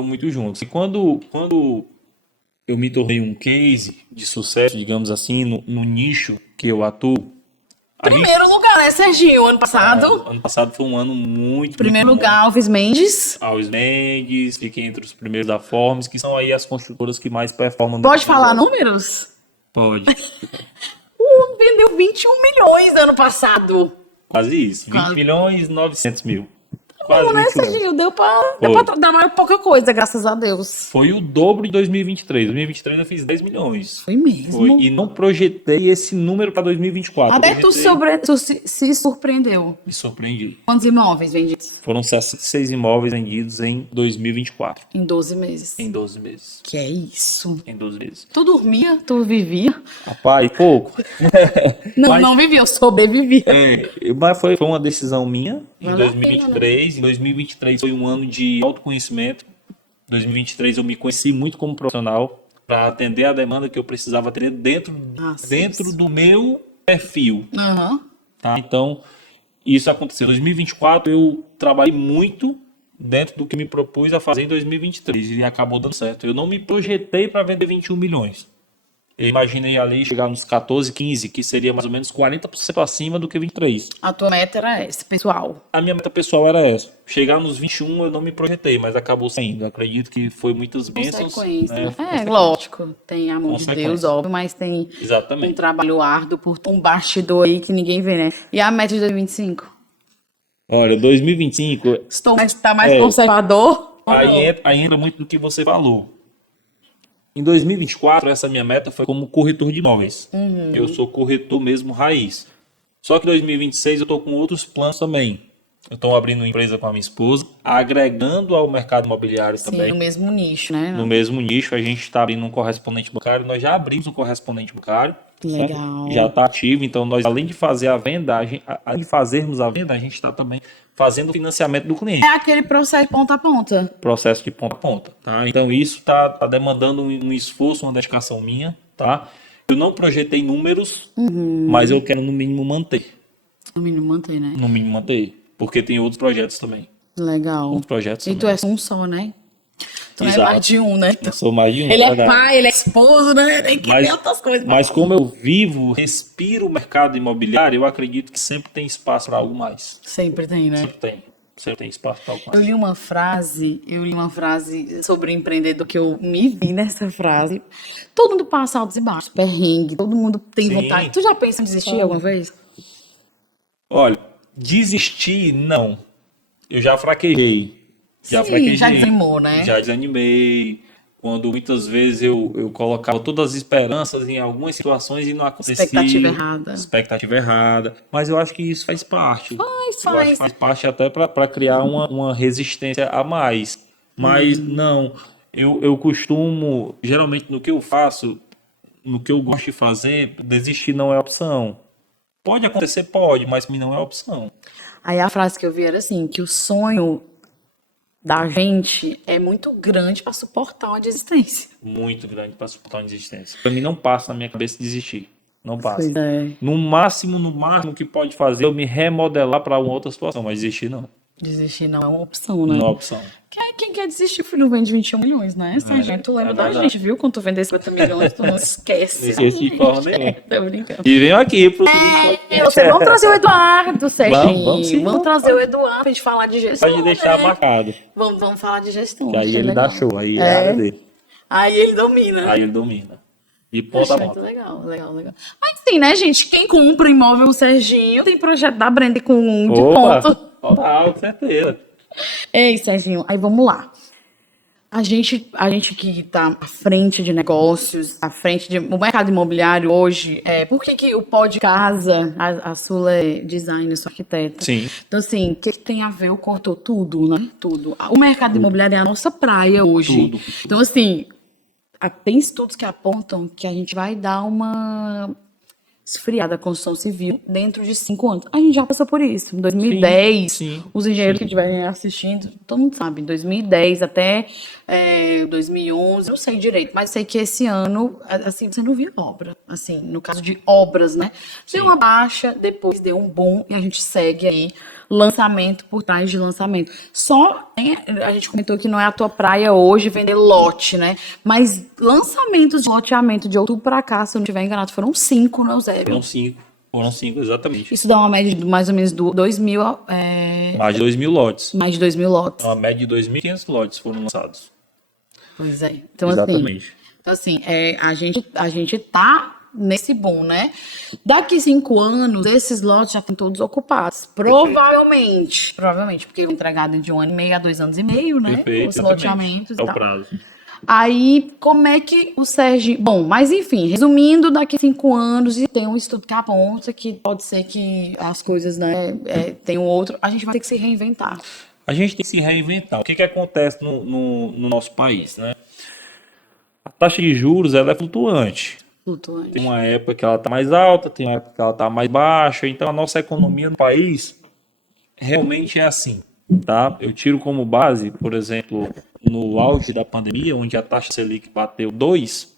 muito juntos. E quando eu me tornei um case de sucesso, digamos assim, no nicho que eu atuo. Primeiro lugar, né, Serginho? Ano passado. Ano passado foi um ano muito. Primeiro muito lugar, bom. Alves Mendes. Alves Mendes, fiquei entre os primeiros da Forms, que são aí as construtoras que mais performam. Pode falar números? Pode. Vendeu 21 milhões ano passado. Quase isso. 20 milhões e 900 mil. Quase Bom, né, 21. Serginho? Deu pra dar mais pouca coisa, graças a Deus. Foi o dobro de 2023. 2023 eu fiz 10 milhões. Foi mesmo. Foi. E não projetei esse número para 2024. Até tu se surpreendeu. Me surpreendi. Quantos imóveis vendidos? Foram 66 imóveis vendidos em 2024. Em 12 meses. Em 12 meses. Que é isso? Em 12 meses. Tu dormia? Tu vivia? Rapaz, pouco. Não vivia, eu sobrevivia. Mas foi uma decisão minha em Vale a 2023. Em 2023 foi um ano de autoconhecimento. Em 2023 eu me conheci muito como profissional para atender a demanda que eu precisava ter dentro do meu perfil. Aham. Tá? Então, isso aconteceu. Em 2024 eu trabalhei muito dentro do que me propus a fazer em 2023 e acabou dando certo. Eu não me projetei para vender 21 milhões. Eu imaginei ali chegar nos 14, 15, que seria mais ou menos 40% acima do que 23. A tua meta era essa, pessoal. A minha meta pessoal era essa. Chegar nos 21 eu não me projetei, mas acabou saindo. Eu acredito que foi muitas bênçãos. Consequência. Né? Lógico. Tem amor de Deus, óbvio, mas tem Exatamente. um trabalho árduo por um bastidor aí que ninguém vê, né? E a meta de 2025? Olha, 2025... Está mais conservador? Aí entra muito do que você falou. Em 2024, essa minha meta foi como corretor de imóveis. Eu sou corretor mesmo raiz. Só que em 2026 eu estou com outros planos também. Eu estou abrindo uma empresa com a minha esposa, agregando ao mercado imobiliário também. No mesmo nicho, né? No mesmo nicho, a gente está abrindo um correspondente bancário. Nós já abrimos um correspondente bancário. Legal. Já está ativo. Então, nós, além de fazer a venda, além de fazermos a venda, a gente está também fazendo o financiamento do cliente. É aquele processo de ponta a ponta. Processo de ponta a ponta. Tá? Então, isso está demandando um esforço, uma dedicação minha. Tá? Eu não projetei números, mas eu quero, no mínimo, manter. No mínimo manter, né? No mínimo, manter. Porque tem outros projetos também. Legal. Outros projetos E tu também. é um só, né? Tu não é Exato. mais de um, né? Eu sou mais de um. Ele é verdade. pai, ele é esposo, né? Tem que ter outras coisas. Mas como eu vivo, respiro o mercado imobiliário, eu acredito que sempre tem espaço para algo mais. Sempre tem, né? Sempre tem espaço para algo mais. Eu li uma frase sobre empreendedor que eu me vi nessa frase. Todo mundo passa altos e baixos, perrengue, todo mundo tem vontade. Tu já pensa em desistir alguma vez? Olha, desistir, não. Eu já fraquejei. Já desanimou, né? Já desanimei. Quando muitas vezes eu colocava todas as esperanças em algumas situações e não acontecia. Expectativa errada. Mas eu acho que isso faz parte. Eu acho que faz parte até para criar uma resistência a mais. Mas não, eu costumo, geralmente no que eu faço, no que eu gosto de fazer, desistir não é opção. Pode acontecer, pode, mas não é opção. Aí a frase que eu vi era assim, que o sonho da gente é muito grande para suportar uma desistência. Muito grande para suportar uma desistência. Para mim não passa na minha cabeça desistir. Não passa. Pois é. No máximo que pode fazer é eu me remodelar para uma outra situação, mas desistir não. Desistir não é uma opção, né? Não é uma opção. Quem quer desistir, filho, vende 21 milhões, né? Sargento, tu lembra da gente, viu? Quando tu vender 50 milhões, tu não esquece. Não esquece de forma nenhuma. Tô brincando. E venho aqui pro Vamos trazer o Eduardo, Serginho. Vamos trazer o Eduardo pra gente falar de gestão. Pode deixar marcado. Vamos falar de gestão. Que aí ele legal. dá show, aí é a área dele. Aí ele domina. Aí ele domina. E ponta a ponta. Legal. Mas sim, né, gente? Quem compra imóvel, o Serginho, tem projeto da Brand com de ponto. Total, com certeza. Ei, Serginho, aí vamos lá. A gente que está à frente de negócios, à frente o mercado imobiliário hoje, por que o pó de casa, a Sula é designer, sou arquiteta. Sim. Então, assim, o que tem a ver? Eu cortou tudo, né? Tudo. O mercado imobiliário é a nossa praia hoje. Tudo. Então, assim, tem estudos que apontam que a gente vai dar uma esfriada da construção civil dentro de 5 anos. A gente já passou por isso. Em 2010, Sim, os engenheiros que estiverem assistindo, todo mundo sabe, em 2010 até 2011, não sei direito, mas sei que esse ano, assim, você não via obra. Assim, no caso de obras, né? Deu uma baixa, depois deu um boom e a gente segue aí lançamento por trás de lançamento. Só, a gente comentou que não é a tua praia hoje vender lote, né? Mas lançamentos de loteamento de outubro para cá, se eu não estiver enganado, foram 5 no Eusébio. Foram 5, exatamente. Isso dá uma média de mais ou menos 2 mil. Mais de 2.000 lotes. Mais de 2 mil lotes. Uma média de 2.500 lotes foram lançados. Pois é. Então, exatamente. Assim, a gente tá nesse boom, né? Daqui 5 anos, esses lotes já estão todos ocupados. Provavelmente, porque entregado de 1 ano e meio a 2 anos e meio, né? Perfeito, os loteamentos é e o tal. prazo. Aí, como é que o Sérgio... Bom, mas enfim, resumindo, daqui 5 anos, e tem um estudo que aponta que pode ser que as coisas, né, tem um outro, a gente vai ter que se reinventar. A gente tem que se reinventar. O que acontece no nosso país, né? A taxa de juros, ela é flutuante. Tem uma época que ela está mais alta, tem uma época que ela está mais baixa. Então, a nossa economia no país realmente é assim, tá? Eu tiro como base, por exemplo, no auge da pandemia, onde a taxa Selic bateu 2,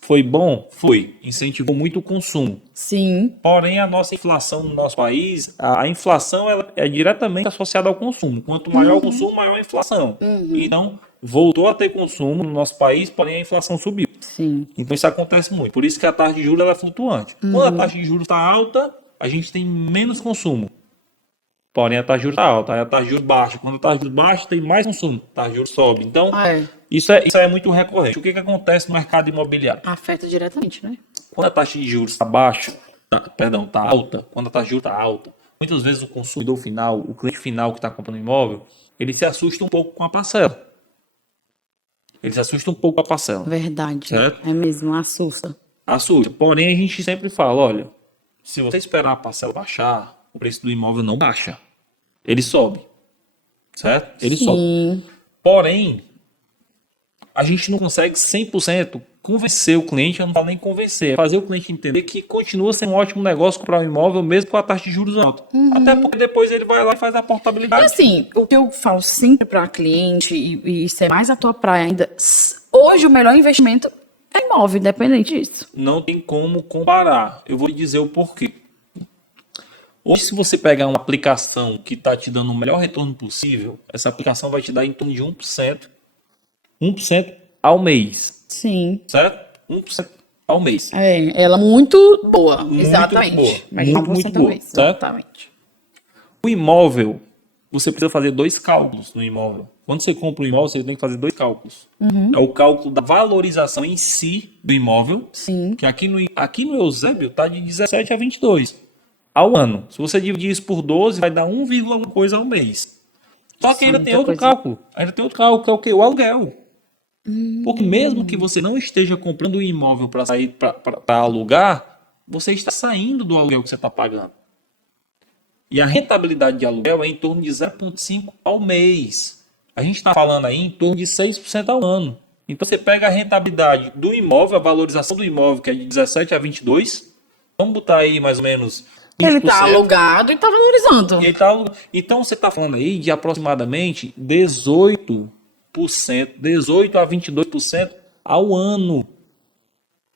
foi bom? Foi. Incentivou muito o consumo. Sim. Porém, a nossa inflação no nosso país, a inflação ela é diretamente associada ao consumo. Quanto maior o consumo, maior a inflação. Então, voltou a ter consumo no nosso país, porém a inflação subiu. Sim. Então, isso acontece muito. Por isso que a taxa de juros ela é flutuante. Quando a taxa de juros está alta, a gente tem menos consumo. Porém, a taxa de juros está alta. Aí a taxa de juros baixa. Quando a taxa de juros baixa, tem mais consumo. A taxa de juros sobe. Então, isso é muito recorrente. O que acontece no mercado imobiliário? Afeta diretamente, né? Quando a taxa de juros está baixa, está alta, quando a taxa de juros está alta, muitas vezes o consumidor final, o cliente final que está comprando imóvel, ele se assusta um pouco com a parcela. Verdade. Certo? É mesmo, assusta. Assusta. Porém, a gente sempre fala, olha, se você esperar a parcela baixar, o preço do imóvel não baixa. Ele sobe. Certo? Ele sobe. Porém, a gente não consegue 100% convencer o cliente, eu não falo nem convencer, é fazer o cliente entender que continua sendo um ótimo negócio comprar um imóvel mesmo com a taxa de juros alta. Até porque depois ele vai lá e faz a portabilidade. Assim, o que eu falo sempre para cliente, e isso é mais a tua praia ainda, hoje o melhor investimento é imóvel, independente disso. Não tem como comparar. Eu vou lhe dizer o porquê. Hoje, se você pegar uma aplicação que está te dando o melhor retorno possível, essa aplicação vai te dar em torno de 1%. 1% ao mês. Sim. Certo? 1% ao mês. Ela é muito boa. Muito exatamente. boa. Mas muito boa. Mês, exatamente. O imóvel, você precisa fazer 2 cálculos no imóvel. Quando você compra um imóvel, você tem que fazer 2 cálculos. É o cálculo da valorização em si do imóvel. Sim. Que aqui no Eusébio está de 17 a 22 ao ano. Se você dividir isso por 12, vai dar 1, alguma coisa ao mês. Só que ainda tem outro cálculo. Ainda tem outro cálculo, que é o quê? O aluguel. Porque mesmo que você não esteja comprando um imóvel para sair para alugar, você está saindo do aluguel que você está pagando. E a rentabilidade de aluguel é em torno de 0,5 ao mês. A gente está falando aí em torno de 6% ao ano. Então você pega a rentabilidade do imóvel, a valorização do imóvel, que é de 17 a 22. Vamos botar aí mais ou menos 20%. Ele está alugado e está valorizando. Então você está falando aí de aproximadamente 18 a 22% ao ano.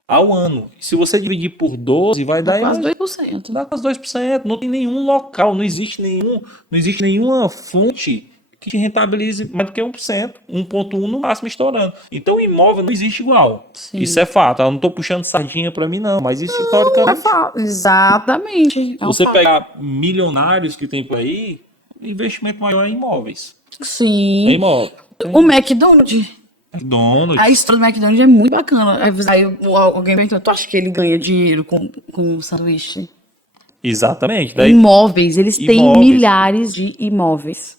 Ao ano. Se você dividir por 12, vai dar quase 2%. Dá quase 2%. Não tem nenhum local, não existe nenhuma fonte que te rentabilize mais do que 1%. 1,1% no máximo estourando. Então o imóvel não existe igual. Sim. Isso é fato. Eu não estou puxando sardinha para mim, não. Mas isso historicamente. É fato. Exatamente. Você pegar milionários que tem por aí, investimento maior é em imóveis. Sim. É imóvel. O McDonald's. A história do McDonald's é muito bacana. Aí alguém perguntou, tu acha que ele ganha dinheiro com sanduíche? Exatamente. Imóveis, eles têm milhares de imóveis.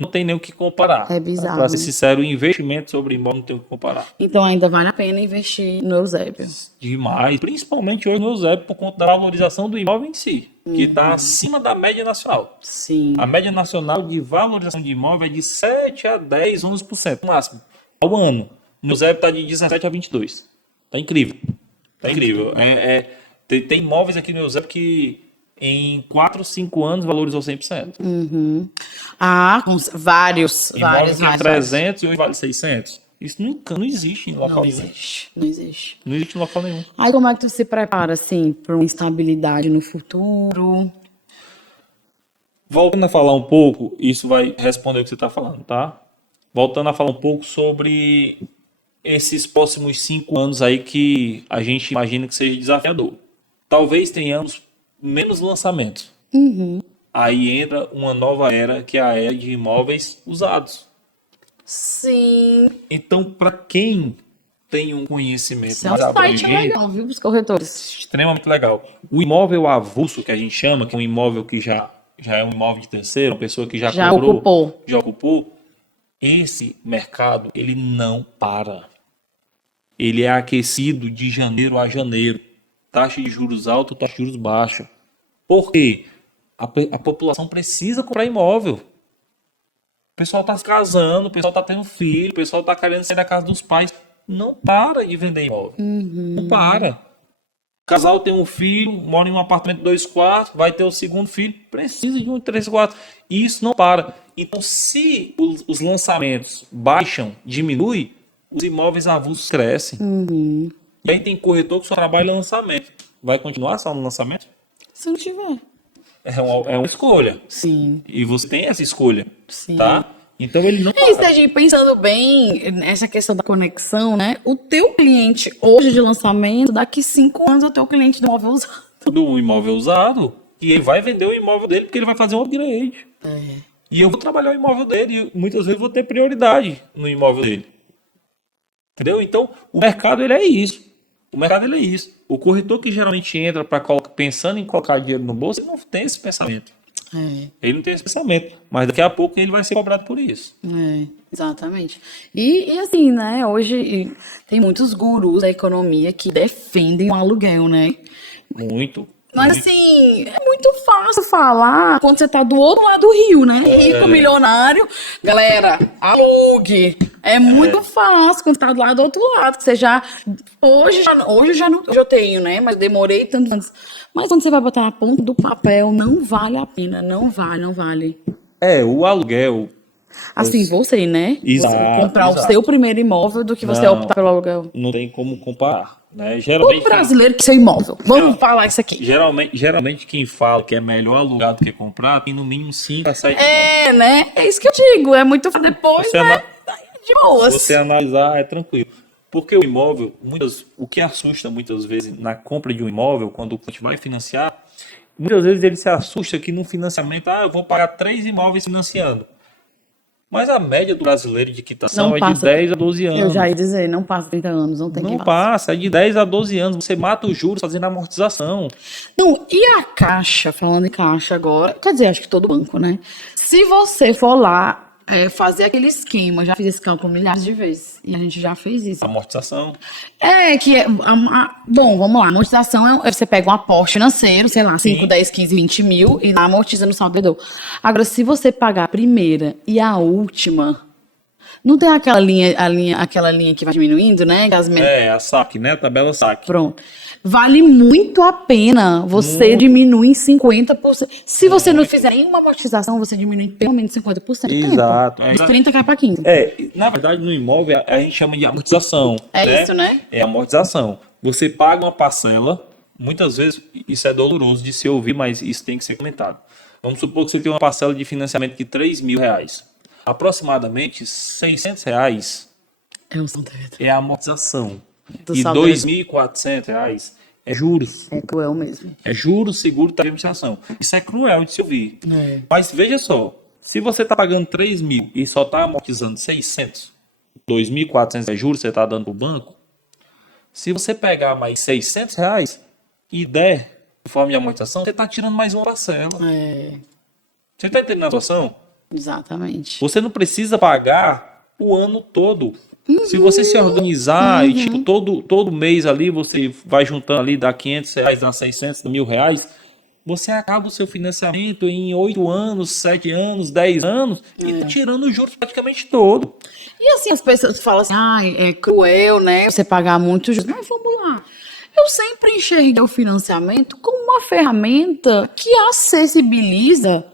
não tem nem o que comparar. É bizarro. Para ser sincero, o investimento sobre imóvel não tem o que comparar. Então ainda vale a pena investir no Eusébio. Demais, principalmente hoje no Eusébio, por conta da valorização do imóvel em si, que está acima da média nacional. Sim. A média nacional de valorização de imóvel é de 7 a 10, 11% no máximo, ao ano. No Eusébio está de 17 a 22. Tá incrível. Tá incrível. Tem imóveis aqui no Eusébio que em 4, 5 anos valorizou 100%. Ah, com vários, Imóvel que é vários. 300 e hoje vale 600. Isso não existe em local Não nenhum. existe, não existe. Não existe em local nenhum. Aí como é que tu se prepara, assim, para uma instabilidade no futuro? Voltando a falar um pouco, isso vai responder o que você está falando, tá? Voltando a falar um pouco sobre esses próximos 5 anos aí que a gente imagina que seja desafiador. Talvez tenhamos menos lançamentos. Aí entra uma nova era, que é a era de imóveis usados. Sim. Então, para quem tem um conhecimento Isso é um mais site abrangente, legal, viu, os corretores? extremamente legal. O imóvel avulso, que a gente chama, que é um imóvel que já é um imóvel de terceiro, uma pessoa que já comprou, já ocupou, esse mercado, ele não para. Ele é aquecido de janeiro a janeiro. Taxa de juros alta, taxa de juros baixa. Por quê? A população precisa comprar imóvel. O pessoal está se casando, o pessoal está tendo filho, o pessoal está querendo sair da casa dos pais. Não para de vender imóvel. Não para. O casal tem um filho, mora em um apartamento de 2 quartos, vai ter o segundo filho, precisa de um 3 quartos. E isso não para. Então, se os lançamentos baixam, diminui, os imóveis avulsos crescem. E aí tem corretor que só trabalha em lançamento. Vai continuar só no lançamento? Se não tiver. É uma escolha. Sim. E você tem essa escolha. Sim. Tá? Então ele não É isso, para. a gente pensando bem nessa questão da conexão, né? O teu cliente hoje de lançamento, daqui 5 anos é o teu cliente do imóvel usado. Do imóvel usado. E ele vai vender o imóvel dele porque ele vai fazer um upgrade. E eu vou trabalhar o imóvel dele e muitas vezes vou ter prioridade no imóvel dele. Entendeu? Então, o mercado ele é isso. O mercado ele é isso. O corretor que geralmente entra pensando em colocar dinheiro no bolso, ele não tem esse pensamento. Ele não tem esse pensamento. Mas daqui a pouco ele vai ser cobrado por isso. Exatamente. E assim, né? Hoje tem muitos gurus da economia que defendem o aluguel, né? Muito. Mas assim, é muito fácil falar quando você tá do outro lado do rio, né? Rico, milionário. Galera, alugue. É muito fácil quando tá do lado do outro lado. Que você já. Hoje eu tenho, né? Mas demorei tantos anos. Mas quando você vai botar na ponta do papel, não vale a pena. Não vale. O aluguel. Assim, você, né? Exato, Você comprar exato. o seu primeiro imóvel do que você Não. optar pelo aluguel. Não tem como comparar. Né? Todo Geralmente, brasileiro que seu imóvel. Vamos falar isso aqui. geralmente quem fala que é melhor alugar do que comprar tem no mínimo 5 a 7 É, né? É isso que eu digo. É muito depois, Você né? De boas. Você analisar é tranquilo. Porque o imóvel, o que assusta muitas vezes na compra de um imóvel, quando o cliente vai financiar, muitas vezes ele se assusta que no financiamento, eu vou pagar 3 imóveis financiando. Mas a média do brasileiro de quitação Não é de passa. 10 a 12 anos. Eu já ia dizer, não passa 30 anos, não tem Não quem passe. passa, é de 10 a 12 anos. Você mata os juros fazendo amortização. Não, e a Caixa, falando em Caixa agora, quer dizer, acho que todo banco, né? Se você for lá fazer aquele esquema, já fiz esse cálculo milhares de vezes, e a gente já fez isso. Amortização. Bom, vamos lá, amortização você pega um aporte financeiro, sei lá, 5, 10, 15, 20 mil, e amortiza no saldo devedor. Agora, se você pagar a primeira e a última, não tem aquela linha que vai diminuindo, né? A saque, né? A tabela saque. Pronto. Vale muito a pena você diminuir em 50%. Se você não fizer nenhuma amortização, você diminui pelo menos 50%. Exato. De 30 cai para 15. Na verdade, no imóvel, a gente chama de amortização. Isso, né? É amortização. Você paga uma parcela, muitas vezes, isso é doloroso de se ouvir, mas isso tem que ser comentado. Vamos supor que você tem uma parcela de financiamento de R$3.000. Aproximadamente R$600 é a amortização. E R$2.400 é juros. É cruel mesmo. É juros, seguro, taxa de administração. Isso é cruel de se ouvir. Mas veja só, se você está pagando 3 mil e só está amortizando 600, 2.400 é juros que você está dando para o banco, se você pegar mais R$600 e der de forma de amortização, você está tirando mais uma parcela. Você está entendendo a situação? Exatamente. Você não precisa pagar o ano todo. Se você se organizar e, tipo, todo mês ali, você vai juntando ali, dá R$ 500, dá 600, dá R$ 1.000, você acaba o seu financiamento em 8 anos, 7 anos, 10 anos e tá tirando os juros praticamente todo. E assim, as pessoas falam assim, é cruel, né? Você pagar muito juros. Mas vamos lá. Eu sempre enxerguei o financiamento como uma ferramenta que acessibiliza,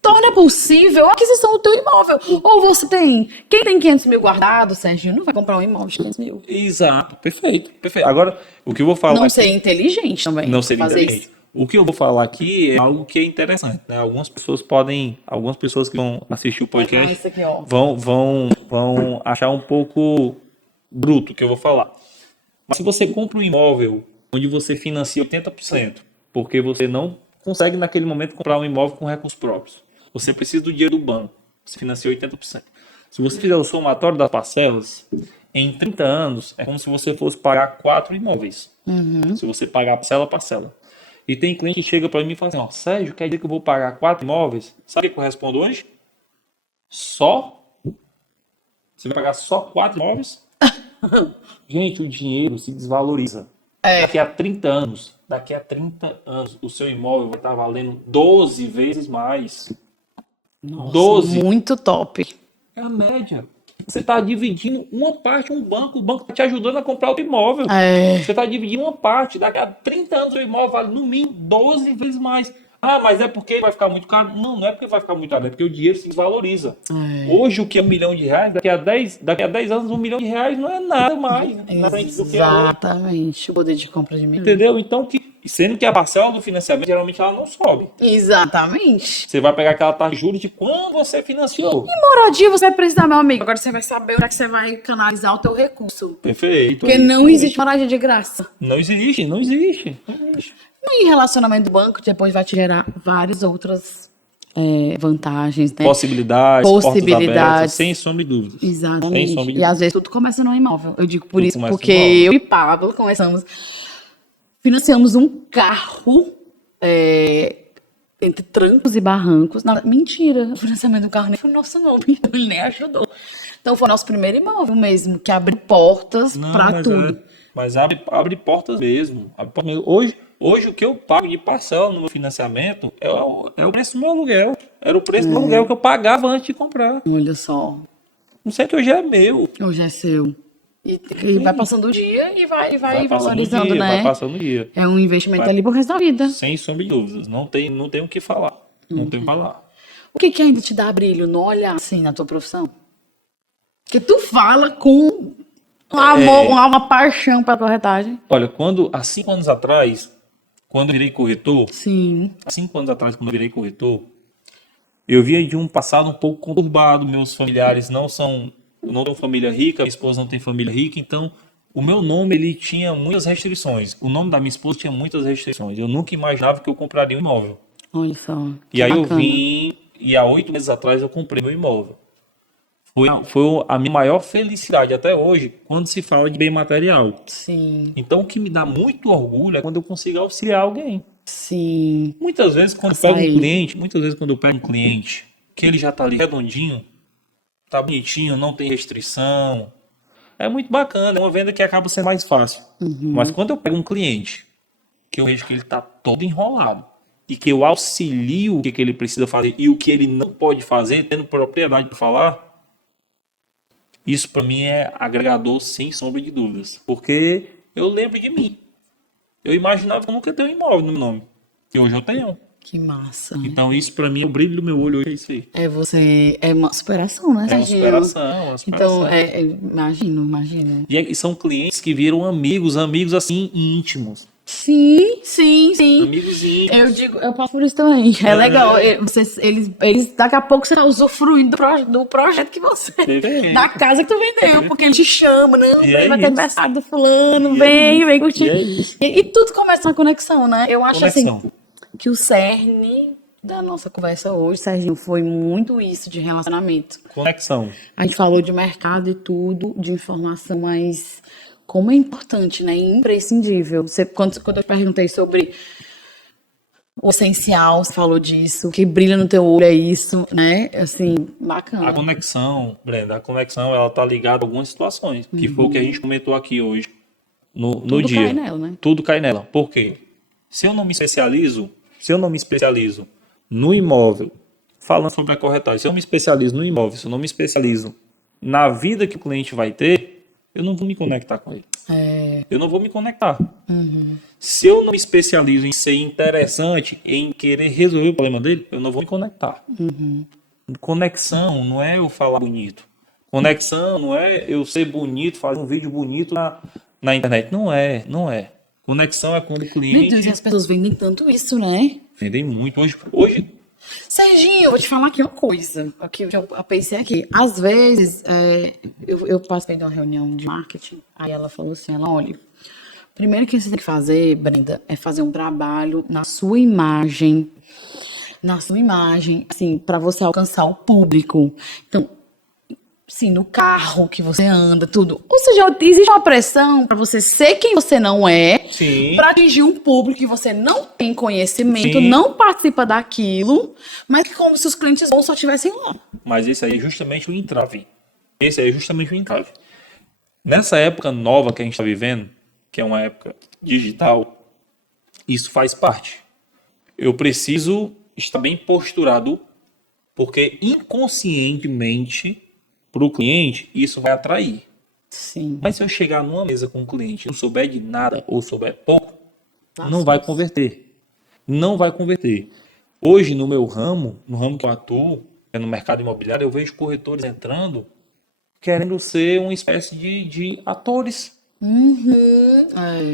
torna possível a aquisição do teu imóvel. Ou você tem, quem tem 500 mil guardado, Sérgio, não vai comprar um imóvel de 500 mil. Exato, perfeito, perfeito. Agora, o que eu vou falar Não aqui, ser inteligente também. não seria fazer inteligente. isso. O que eu vou falar aqui é algo que é interessante, né? Algumas pessoas que vão assistir o podcast Isso aqui, ó. vão achar um pouco bruto o que eu vou falar. Mas se você compra um imóvel onde você financia 80%, porque você não consegue naquele momento comprar um imóvel com recursos próprios, você precisa do dinheiro do banco, você financia 80%. Se você fizer o somatório das parcelas, em 30 anos, é como se você fosse pagar 4 imóveis. Se você pagar parcela a parcela. E tem cliente que chega para mim e fala assim, ó, Sérgio, quer dizer que eu vou pagar 4 imóveis? Sabe o que eu respondo hoje? Só? Você vai pagar só 4 imóveis? Gente, o dinheiro se desvaloriza. Daqui a 30 anos, o seu imóvel vai estar valendo 12 vezes mais. Nossa, 12. muito top. É a média. Você está dividindo uma parte, o banco está te ajudando a comprar outro imóvel. Você está dividindo uma parte, daqui a 30 anos o imóvel vale no mínimo 12 vezes mais. Ah, mas é porque vai ficar muito caro? Não, não é porque vai ficar muito caro, é porque o dinheiro se desvaloriza. Hoje o que é R$ 1.000.000, daqui a 10 anos R$ 1.000.000 não é nada mais. Na frente do que é hoje. Exatamente. O poder de compra de mim. Entendeu? Então, sendo que a parcela do financiamento geralmente ela não sobe. Exatamente. Você vai pegar aquela taxa de juros de quando você financiou. Moradia, você vai precisar, meu amigo. Agora você vai saber onde é que você vai canalizar o teu recurso. Perfeito. Porque não existe moradia de graça. Não existe. E relacionamento do banco depois vai te gerar várias outras vantagens, né? Possibilidades, portas abertas, sem sombra de dúvidas. Exatamente. Sem sombra de E às vezes tudo começa num imóvel. Eu digo por Tudo isso, começa porque num imóvel. eu e Pablo financiamos um carro entre trancos e barrancos. Não, mentira, o financiamento do carro nem foi nosso nome, ele nem ajudou. Então foi nosso primeiro imóvel mesmo, que abriu portas para tudo. Mas abre portas mesmo. Hoje o que eu pago de parcela no meu financiamento é o preço do meu aluguel. Era o preço do aluguel que eu pagava antes de comprar. Olha só. Não sei que hoje é meu. Hoje é seu. E vai passando o dia e vai valorizando, dia, né? Vai passando o dia. É um investimento ali pro resto da vida. Sem sombra de dúvidas. Não tem o que falar. Não tem o que falar. O que ainda te dá brilho no olhar, assim, na tua profissão? Porque tu fala com um amor, uma paixão pra corretagem. Olha, há 5 anos atrás, quando eu virei corretor, Sim. há 5 anos atrás, quando eu virei corretor, eu via de um passado um pouco conturbado. Meus familiares eu não tenho família rica, minha esposa não tem família rica, então o meu nome ele tinha muitas restrições. O nome da minha esposa tinha muitas restrições. Eu nunca imaginava que eu compraria um imóvel. Olha só. E aí eu vim, e há 8 meses atrás eu comprei meu imóvel. Foi a minha maior felicidade até hoje quando se fala de bem material. Sim. Então o que me dá muito orgulho é quando eu consigo auxiliar alguém. Sim. Muitas vezes quando eu pego um cliente, que ele já está ali redondinho, tá bonitinho, não tem restrição, é muito bacana, é uma venda que acaba sendo mais fácil. Mas quando eu pego um cliente, que eu vejo que ele está todo enrolado, e que eu auxilio o que ele precisa fazer e o que ele não pode fazer, tendo propriedade para falar, isso para mim é agregador sem sombra de dúvidas. Porque eu lembro de mim. Eu imaginava que eu nunca ia ter um imóvel no meu nome. E hoje eu tenho. Que massa. Então isso para mim é o brilho do meu olho hoje, é isso aí. É uma superação, né, É uma Serginho? superação. Então, imagino. E são clientes que viram amigos assim, íntimos. Sim. Amigos íntimos. Eu passo por isso também. É legal. Eles daqui a pouco você tá usufruindo do projeto que você. Da casa que tu vendeu. Porque ele te chama, não? E é Vai ter isso. aniversário do fulano, vem curtir. E é isso. E tudo começa na conexão, né? Eu acho Conexão. assim que o cerne da nossa conversa hoje, Serginho, foi muito isso de relacionamento. Conexão. A gente falou de mercado e tudo, de informação, mas como é importante, né? Imprescindível. Quando eu perguntei sobre O essencial, você falou disso, o que brilha no teu olho é isso, né? Assim, A bacana. conexão, Brenda, a conexão, ela tá ligada a algumas situações, que foi o que a gente comentou aqui hoje, no Tudo dia. cai nela, né? Tudo cai nela. Por quê? Se eu não me especializo no imóvel, falando sobre a corretagem, se eu me especializo no imóvel, se eu não me especializo na vida que o cliente vai ter, eu não vou me conectar com ele. Eu não vou me conectar. Se eu não me especializo em ser interessante, em querer resolver o problema dele, eu não vou me conectar. Conexão não é eu falar bonito. Conexão não é eu ser bonito, fazer um vídeo bonito na internet. Não é, não é. Conexão é quando o Meu Deus, e cliente as pessoas vendem tanto isso, né? vende muito. Hoje Serginho, eu vou te falar aqui uma coisa. Aqui, eu pensei aqui. Às vezes, eu passei de uma reunião de marketing, aí ela falou assim, olha, primeiro que você tem que fazer, Brenda, é fazer um trabalho na sua imagem, assim, para você alcançar o público. Então, sim, no carro que você anda, tudo. Ou seja, existe uma pressão para você ser quem você não é, Sim. para atingir um público que você não tem conhecimento, Sim. não participa daquilo, mas que como se os clientes bons só estivessem lá. Mas esse aí é justamente o entrave. Esse aí é justamente o entrave. Nessa época nova que a gente está vivendo, que é uma época digital, isso faz parte. Eu preciso estar bem posturado, porque inconscientemente, para o cliente, isso vai atrair. Sim. Mas se eu chegar numa mesa com um cliente e não souber de nada ou souber pouco, não vai converter. Não vai converter. Hoje, no meu ramo, no ramo que eu atuo, é no mercado imobiliário, eu vejo corretores entrando querendo ser uma espécie de atores.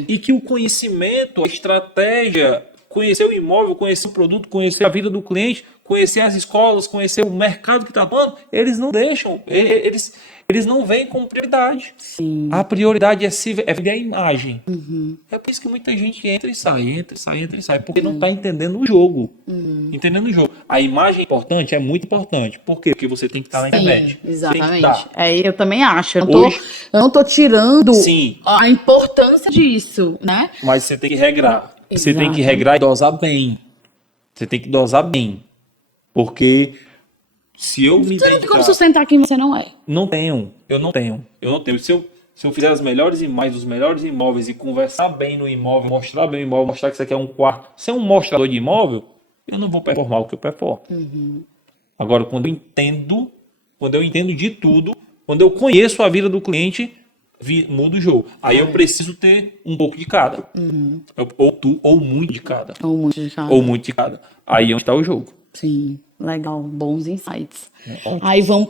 E que o conhecimento, a estratégia, conhecer o imóvel, conhecer o produto, conhecer a vida do cliente, conhecer as escolas, conhecer o mercado que está atuando, eles não deixam, eles não veem como prioridade. Sim. A prioridade é ver a imagem. É por isso que muita gente entra e sai, porque não está entendendo o jogo. Entendendo o jogo. A imagem é importante, é muito importante. Por quê? Porque você tem que estar na internet. Exatamente. Tem que estar. Eu também acho. Hoje- Eu não tô tirando Sim. a importância disso, né? Mas você tem que regrar. Você Exato. tem que regrar e dosar bem. Você tem que dosar bem. Porque se eu me Você não tem como dedicar... sustentar quem você não é. Eu não tenho. Se eu fizer as melhores imagens, os melhores imóveis e conversar bem no imóvel, mostrar bem o imóvel, mostrar que isso aqui é um quarto, ser um mostrador de imóvel, eu não vou performar o que eu performo. Agora, quando eu entendo de tudo, quando eu conheço a vida do cliente, muda o jogo. Aí eu preciso ter um pouco de cada. Ou muito de cada. Ou muito de cada. Ou muito de cada. Aí é onde está o jogo. Sim, legal, bons insights. Aí vamos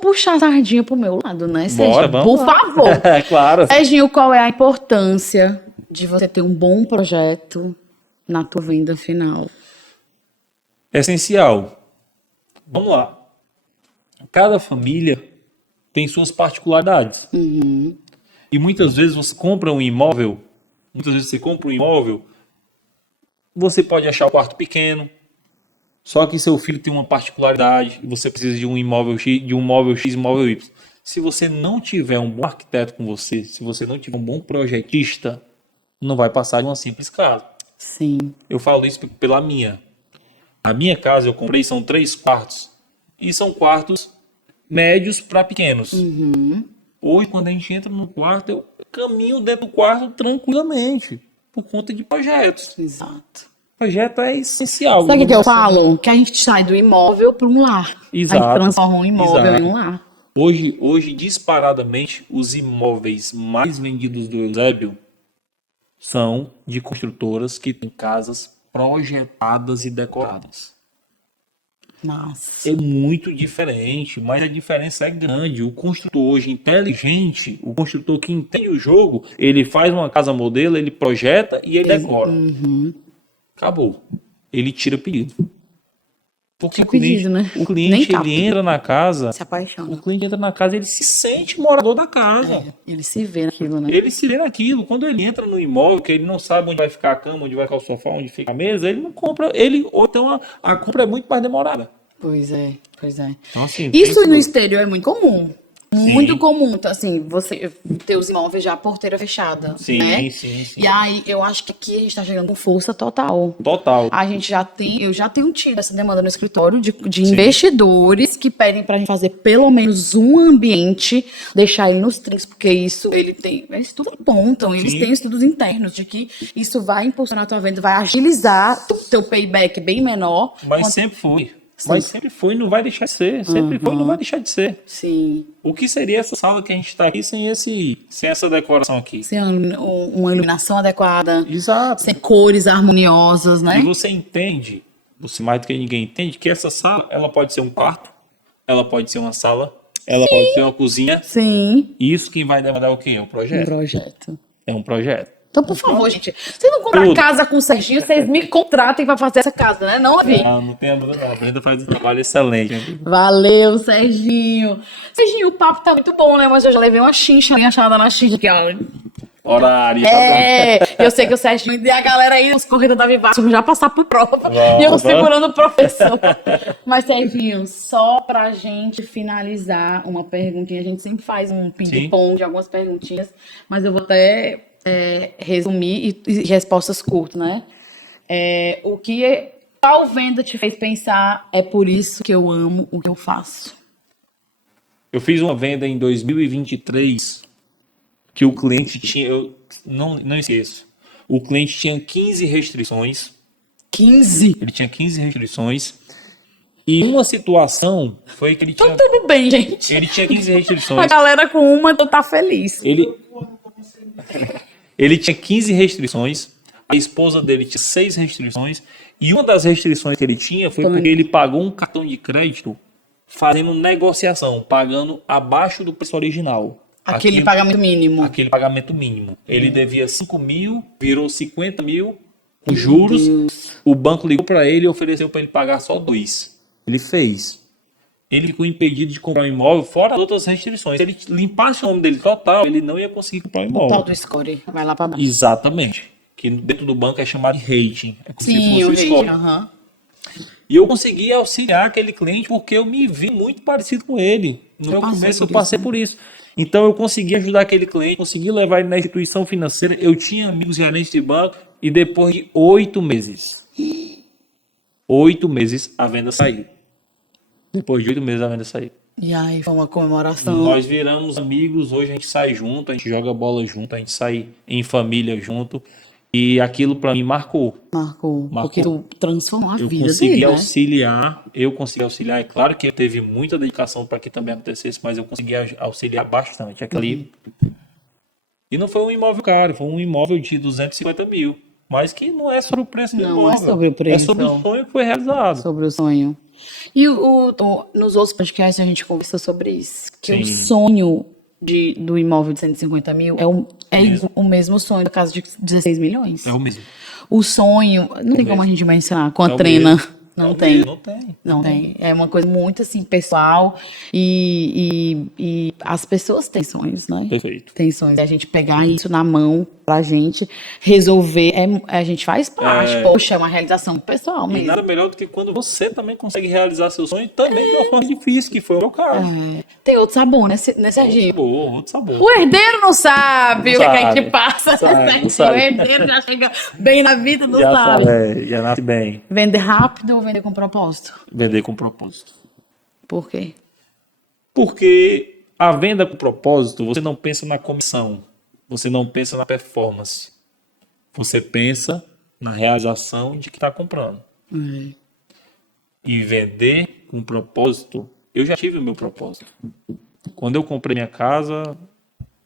puxar a sardinha pro meu lado, né, Serginho? Bora, vamos Por lá. favor. É claro. Serginho, qual é a importância de você ter um bom projeto na tua venda final? Essencial. Vamos lá. Cada família tem suas particularidades. E muitas vezes você compra um imóvel, você pode achar o quarto pequeno, só que seu filho tem uma particularidade e você precisa de um imóvel X, de um móvel X, móvel Y. Se você não tiver um bom arquiteto com você, se você não tiver um bom projetista, não vai passar de uma simples casa. Sim. Eu falo isso pela minha. A minha casa eu comprei, são 3 quartos. E são quartos médios para pequenos. Hoje, quando a gente entra no quarto, eu caminho dentro do quarto tranquilamente. Por conta de projetos. Exato. Projeto é essencial. Sabe o que eu falo? Que a gente sai do imóvel para um lar. Exato. A gente transforma um imóvel Exato. em um lar. Hoje, disparadamente, os imóveis mais vendidos do Eusébio são de construtoras que têm casas projetadas e decoradas. Nossa. É muito diferente, mas a diferença é grande. O construtor hoje inteligente, o construtor que entende o jogo, ele faz uma casa modelo, ele projeta e ele decora. Acabou. Ele tira o pedido. Porque o cliente, pedido, né? o Nem cliente capta. ele entra na casa, Se apaixona. o cliente entra na casa, ele se sente morador da casa. Ele se vê naquilo, né? Ele se vê naquilo. Quando ele entra no imóvel, que ele não sabe onde vai ficar a cama, onde vai ficar o sofá, onde fica a mesa, ele não compra. Ou então a compra é muito mais demorada. Pois é. Então, assim, Isso no exterior é muito comum. Muito comum, então, assim, você ter os imóveis já a porteira fechada, Sim, né? sim. E aí, eu acho que aqui a gente tá chegando com força total. Total. Eu já tenho tido essa demanda no escritório de investidores que pedem pra gente fazer pelo menos um ambiente, deixar ele nos trinks, porque eles tudo apontam, eles Sim. têm estudos internos de que isso vai impulsionar a tua venda, vai agilizar o teu payback bem menor. Mas sempre foi. Mas sempre foi e não vai deixar de ser. Sempre foi e não vai deixar de ser. Sim. O que seria essa sala que a gente está aqui sem essa decoração aqui? Sem uma iluminação adequada, Exato. sem cores harmoniosas, né? E você entende, você mais do que ninguém entende, que essa sala, ela pode ser um quarto, ela pode ser uma sala, ela pode ser uma cozinha. Sim. E isso quem vai demandar o quê? É um Um projeto. projeto. É um projeto. Então, por favor, gente, se não comprar casa com o Serginho, vocês me contratem pra fazer essa casa, né? Não, Davi? Não tem dúvida não. A Brenda faz um trabalho excelente. Valeu, Serginho. Serginho, o papo tá muito bom, né? Mas eu já levei uma chincha ali achada na chincha aqui, ó. Horário. Eu sei que o Serginho e a galera aí, os corredores da Vivaço, vão já passar por prova. E eu segurando o professor. Mas, Serginho, só pra gente finalizar uma perguntinha, a gente sempre faz um ping-pong de algumas perguntinhas, mas eu vou até resumir e respostas curtas, né? Qual venda te fez pensar, é por isso que eu amo o que eu faço? Eu fiz uma venda em 2023 que o cliente tinha, eu não esqueço, o cliente tinha 15 restrições. 15? Ele tinha 15 restrições. E uma situação foi que ele tinha... Então tudo bem, gente. Ele tinha 15 restrições. A galera com uma tá feliz. Ele tinha 15 restrições. A esposa dele tinha 6 restrições. E uma das restrições que ele tinha foi porque ele pagou um cartão de crédito fazendo negociação, pagando abaixo do preço original. Aquele pagamento mínimo. Aquele pagamento mínimo. Ele devia 5 mil, virou 50 mil com juros. O banco ligou para ele e ofereceu para ele pagar só 2. Ele fez. Ele ficou impedido de comprar um imóvel fora as outras restrições. Se ele limpasse o nome dele total, ele não ia conseguir comprar um imóvel. O tal do score. Vai lá para baixo. Exatamente. Que dentro do banco é chamado de rating. É como se fosse o o score. rating. E eu consegui auxiliar aquele cliente porque eu me vi muito parecido com ele. No meu começo eu passei por isso. Então eu consegui ajudar aquele cliente, consegui levar ele na instituição financeira. Eu tinha amigos gerentes de banco e depois de 8 meses, a venda saiu. Depois de 8 meses a venda saiu. E aí foi uma comemoração. Nós viramos amigos, hoje a gente sai junto, a gente joga bola junto, a gente sai em família junto. E aquilo para mim marcou. Marcou. Porque tu transformou a vida dele, Eu consegui auxiliar. É claro que teve muita dedicação para que também acontecesse, mas eu consegui auxiliar bastante. E não foi um imóvel caro, foi um imóvel de 250 mil. Mas que não é sobre o preço do imóvel. Não é sobre o preço. É sobre o sonho que foi realizado. Sobre o sonho. E nos outros podcasts a gente conversou sobre isso. Que Sim. o sonho do imóvel de 150 mil é o mesmo sonho da casa de 16 milhões. É o mesmo. O sonho, não tem como a gente mencionar com a trena. Não tem. Não tem. É uma coisa muito assim, pessoal. E as pessoas têm sonhos, né? Perfeito. Tem sonhos. A gente pegar isso na mão pra gente resolver. A gente faz parte. Poxa, é uma realização pessoal mesmo. E nada melhor do que quando você também consegue realizar seu sonho também de uma forma difícil, que foi o meu caso. Tem outro sabor, né, Serginho? Outro sabor. O herdeiro não sabe o que a gente passa. Não sabe. O herdeiro já chega bem na vida, não Já sabe. já nasce bem. Vender rápido ou vender com propósito? Vender com propósito. Por quê? Porque a venda com propósito, você não pensa na comissão, você não pensa na performance, você pensa na realização de que está comprando. E vender com propósito, eu já tive o meu propósito. Quando eu comprei minha casa,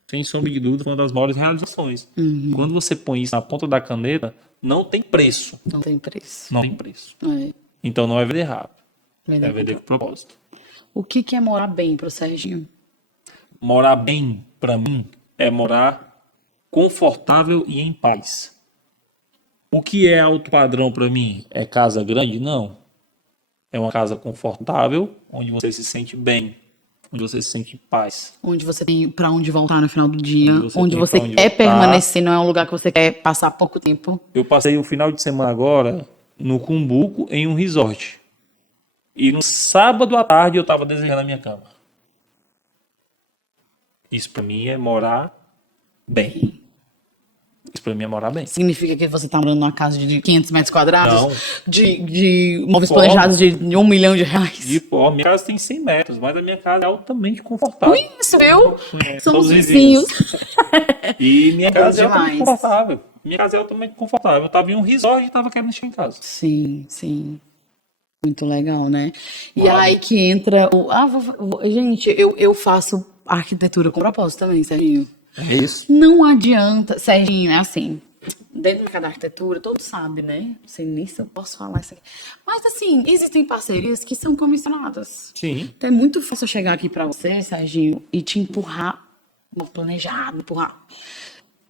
sem sombra de dúvida, foi uma das maiores realizações. Quando você põe isso na ponta da caneta, não tem preço. Não tem preço. Não tem preço. Então não é vender rápido, Vender é vender com propósito. O que é morar bem pro Serginho? Morar bem, para mim, é morar confortável e em paz. O que é alto padrão para mim? É casa grande? Não. É uma casa confortável, onde você se sente bem, onde você se sente em paz. Onde você tem pra onde voltar no final do dia, onde tem você pra onde quer voltar. permanecer, não é um lugar que você quer passar pouco tempo. Eu passei o final de semana agora no Cumbuco, em um resort. E no sábado à tarde eu estava desejando a minha cama. Isso pra mim é morar bem. Isso pra mim é morar bem. Significa que você tá morando numa casa de 500 metros quadrados? Não. De móveis Forma. planejados de R$ 1 milhão? De forma, minha casa tem 100 metros, mas a minha casa é altamente confortável. Isso, viu? Conheço Somos todos os vizinhos. E minha casa é altamente demais. confortável. Minha casa é altamente confortável. Eu tava em um resort e tava querendo chegar em casa. Sim, sim. Muito legal, né? E Maravilha. aí que entra gente, eu faço arquitetura com propósito também, Serginho. É isso. Não adianta, Serginho, é assim, dentro do mercado da arquitetura, todos sabem, né? Não sei nem se eu posso falar isso aqui. Mas, assim, existem parcerias que são comissionadas. Sim. Então é muito fácil eu chegar aqui pra você, Serginho, e te empurrar, planejado, empurrar.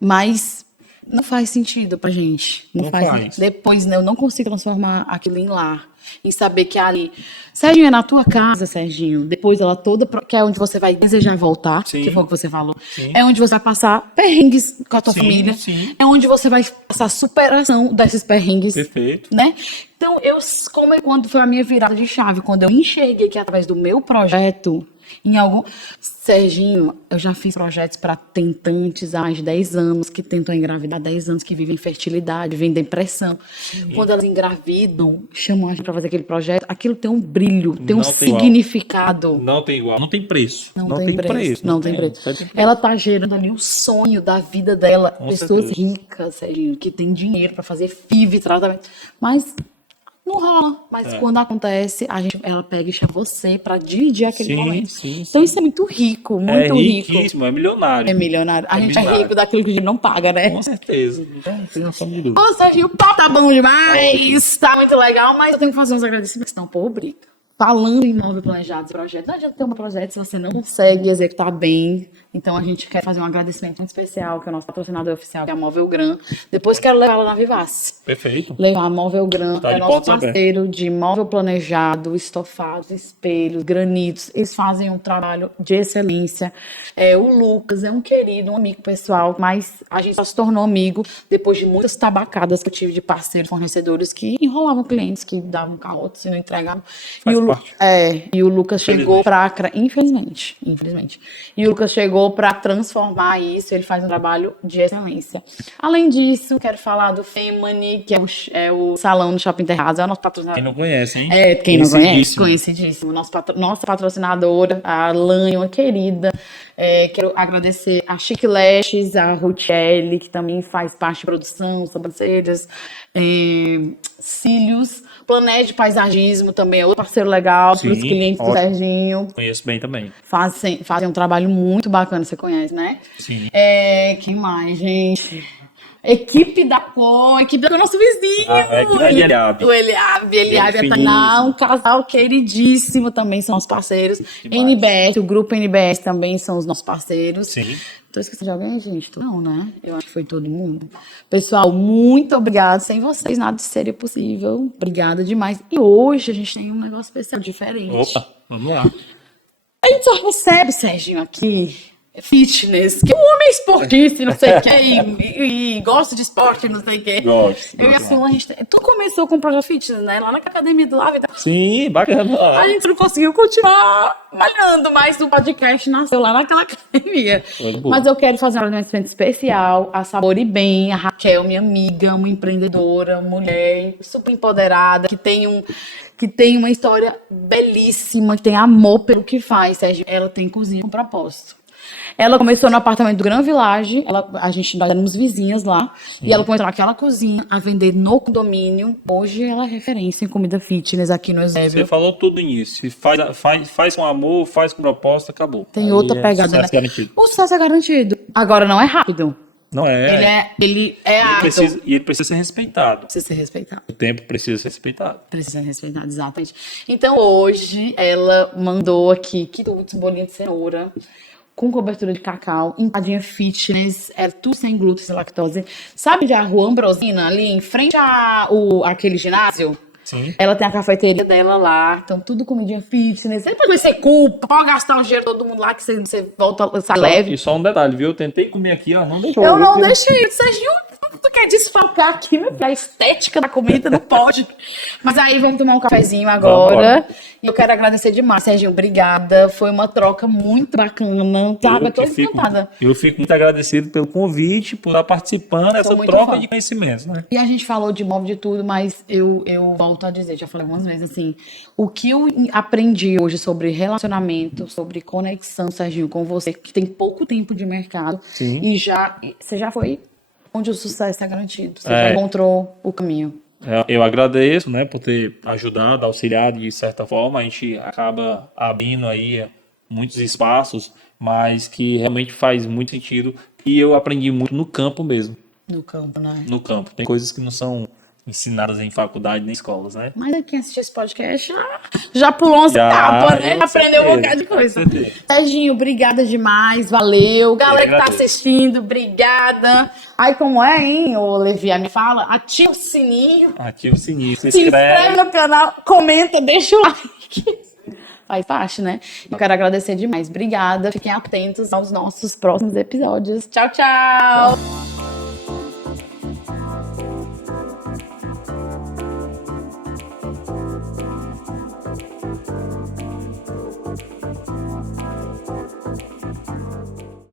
Mas não faz sentido pra gente. Não faz. Depois, né, eu não consigo transformar aquilo em lar. Em saber que ali. Serginho, é na tua casa, Serginho. Depois ela toda, que é onde você vai desejar voltar, Sim. que foi o que você falou. Sim. É onde você vai passar perrengues com a tua Sim, família. sim. É onde você vai passar superação desses perrengues. Perfeito. Né? Então, quando foi a minha virada de chave, quando eu enxerguei que através do meu projeto, em algum. Serginho, eu já fiz projetos para tentantes há mais de 10 anos, que tentam engravidar há 10 anos, que vivem infertilidade, vivem depressão. Quando elas engravidam, chamam a gente para fazer aquele projeto, aquilo tem um brilho, tem um Não tem igual. significado. Não tem igual. Não tem preço. Não tem preço. Não tem preço. Ela tá gerando ali o sonho da vida dela. Com Pessoas certeza. ricas, Serginho, que têm dinheiro para fazer FIV, tratamento. Mas não rola. Mas quando acontece, ela pega e chama você para dividir aquele Sim, momento. sim, Então isso é muito rico, muito É rico. riquíssimo, é milionário. É milionário. A gente é milionário. rico daquilo que a gente não paga, né? Com certeza. Não tem noção de dúvida. Ô, Serginho, o papo tá bom demais. Tá muito legal, mas eu tenho que fazer uns agradecimentos, senão o povo briga. Falando em imóvel planejado e projeto, não adianta ter um projeto se você não consegue executar bem. Então a gente quer fazer um agradecimento muito especial, que é o nosso patrocinador oficial, que é a Móvel Gran. Depois quero levar ela na Vivace. Perfeito. Levar a Móvel Gran, Tá é de nosso portas abertas. parceiro de móvel planejado, estofados, espelhos, granitos. Eles fazem um trabalho de excelência. O Lucas é um querido, um amigo pessoal, mas a gente só se tornou amigo depois de muitas tabacadas que eu tive de parceiros, fornecedores que enrolavam clientes, que davam caotes e não entregavam. Faz parte. E o Lucas chegou Infelizmente. para, infelizmente. E o Lucas chegou para transformar isso, ele faz um trabalho de excelência. Além disso, quero falar do Femani, que é o salão do Shopping Terraço, é o nosso patrocinador. Quem não conhece, hein? Quem não conhece, Conhecidíssimo. conhecidíssimo. Nossa patrocinadora, a Lani, uma querida. Quero agradecer a Chicletes, a Ruchelli, que também faz parte de produção, sobrancelhas, cílios. Planeje Paisagismo também é outro parceiro legal para os Sim, clientes do ótimo. Serginho. Conheço bem também. Fazem um trabalho muito bacana, você conhece, né? Sim. Quem mais, gente? Equipe da Cor, nosso vizinho. Eliabe. O Eliabe e a Tainá, um casal queridíssimo também, são os parceiros. Demais. NBS, o grupo NBS também são os nossos parceiros. Sim. Tô esquecendo de alguém, gente? Não, né? Eu acho que foi todo mundo. Pessoal, muito obrigada. Sem vocês, nada seria possível. Obrigada demais. E hoje a gente tem um negócio especial, diferente. Opa, vamos lá. A gente só recebe, Serginho, aqui, fitness, que o homem é esportista, não sei o que, e gosta de esporte, não sei o que. Gosto. Eu e a Sula, tudo começou com o Projeto Fitness, né? Lá na academia do Lava. Sim, bacana. A gente não conseguiu continuar malhando, mas o podcast nasceu lá naquela academia. Foi boa. Mas eu quero fazer um agradecimento especial a Sabor e Bem, a Raquel, minha amiga, uma empreendedora, mulher super empoderada, que tem uma história belíssima, que tem amor pelo que faz, Sérgio. Ela tem cozinha com propósito. Ela começou no apartamento do Gran Village, nós éramos vizinhas lá, e ela começou naquela cozinha a vender no condomínio. Hoje ela é referência em comida fitness aqui no Você Eusébio. falou tudo nisso. Faz com amor, faz com propósito, acabou. Tem Aí outra é pegada, né? sucesso garantido. O sucesso é garantido. Agora não é rápido. Não é. Ele é árduo. Ele precisa ser respeitado. Precisa ser respeitado. O tempo precisa ser respeitado. Precisa ser respeitado, exatamente. Então hoje ela mandou aqui quitutes, bolinho de cenoura, com cobertura de cacau, empadinha fitness, tudo sem glúten, sem lactose. Sabe já a Rua Ambrosina, ali em frente àquele ginásio? Sim. Ela tem a cafeteria dela lá, então tudo comidinha fitness. Depois você culpa, pode gastar o dinheiro de todo mundo lá, que você volta, sai leve. E só um detalhe, viu? Eu tentei comer aqui, ó, não deixou. Eu não deixei, Serginho, Tu quer desfalcar aqui, meu filho? A estética da comida não pode. Mas aí vamos tomar um cafezinho agora. E eu quero agradecer demais, Serginho. Obrigada. Foi uma troca muito bacana. Sabe? Eu tô encantada. Eu fico muito agradecido pelo convite, por estar participando dessa troca de conhecimentos, né? E a gente falou de móvel de tudo, mas eu volto a dizer, já falei algumas vezes assim, o que eu aprendi hoje sobre relacionamento, sobre conexão, Serginho, com você, que tem pouco tempo de mercado, Sim. e você já foi onde o sucesso é garantido. Você já encontrou o caminho. Eu agradeço, né, por ter ajudado, auxiliado de certa forma. A gente acaba abrindo aí muitos espaços, mas que realmente faz muito sentido. E eu aprendi muito no campo mesmo. No campo, né? No campo. Tem coisas que não são ensinadas em faculdade nem escolas, né? Mas quem assistiu esse podcast já pulou umas etapas, né? Já aprendeu um bocado de coisa. Serginho, obrigada demais, valeu. Galera que tá assistindo, obrigada. Aí como é, hein, ô Levi, me fala, ativa o sininho. Ativa o sininho, se inscreve no canal, comenta, deixa o like. Faz parte, né? Eu quero agradecer demais. Obrigada. Fiquem atentos aos nossos próximos episódios. Tchau, tchau.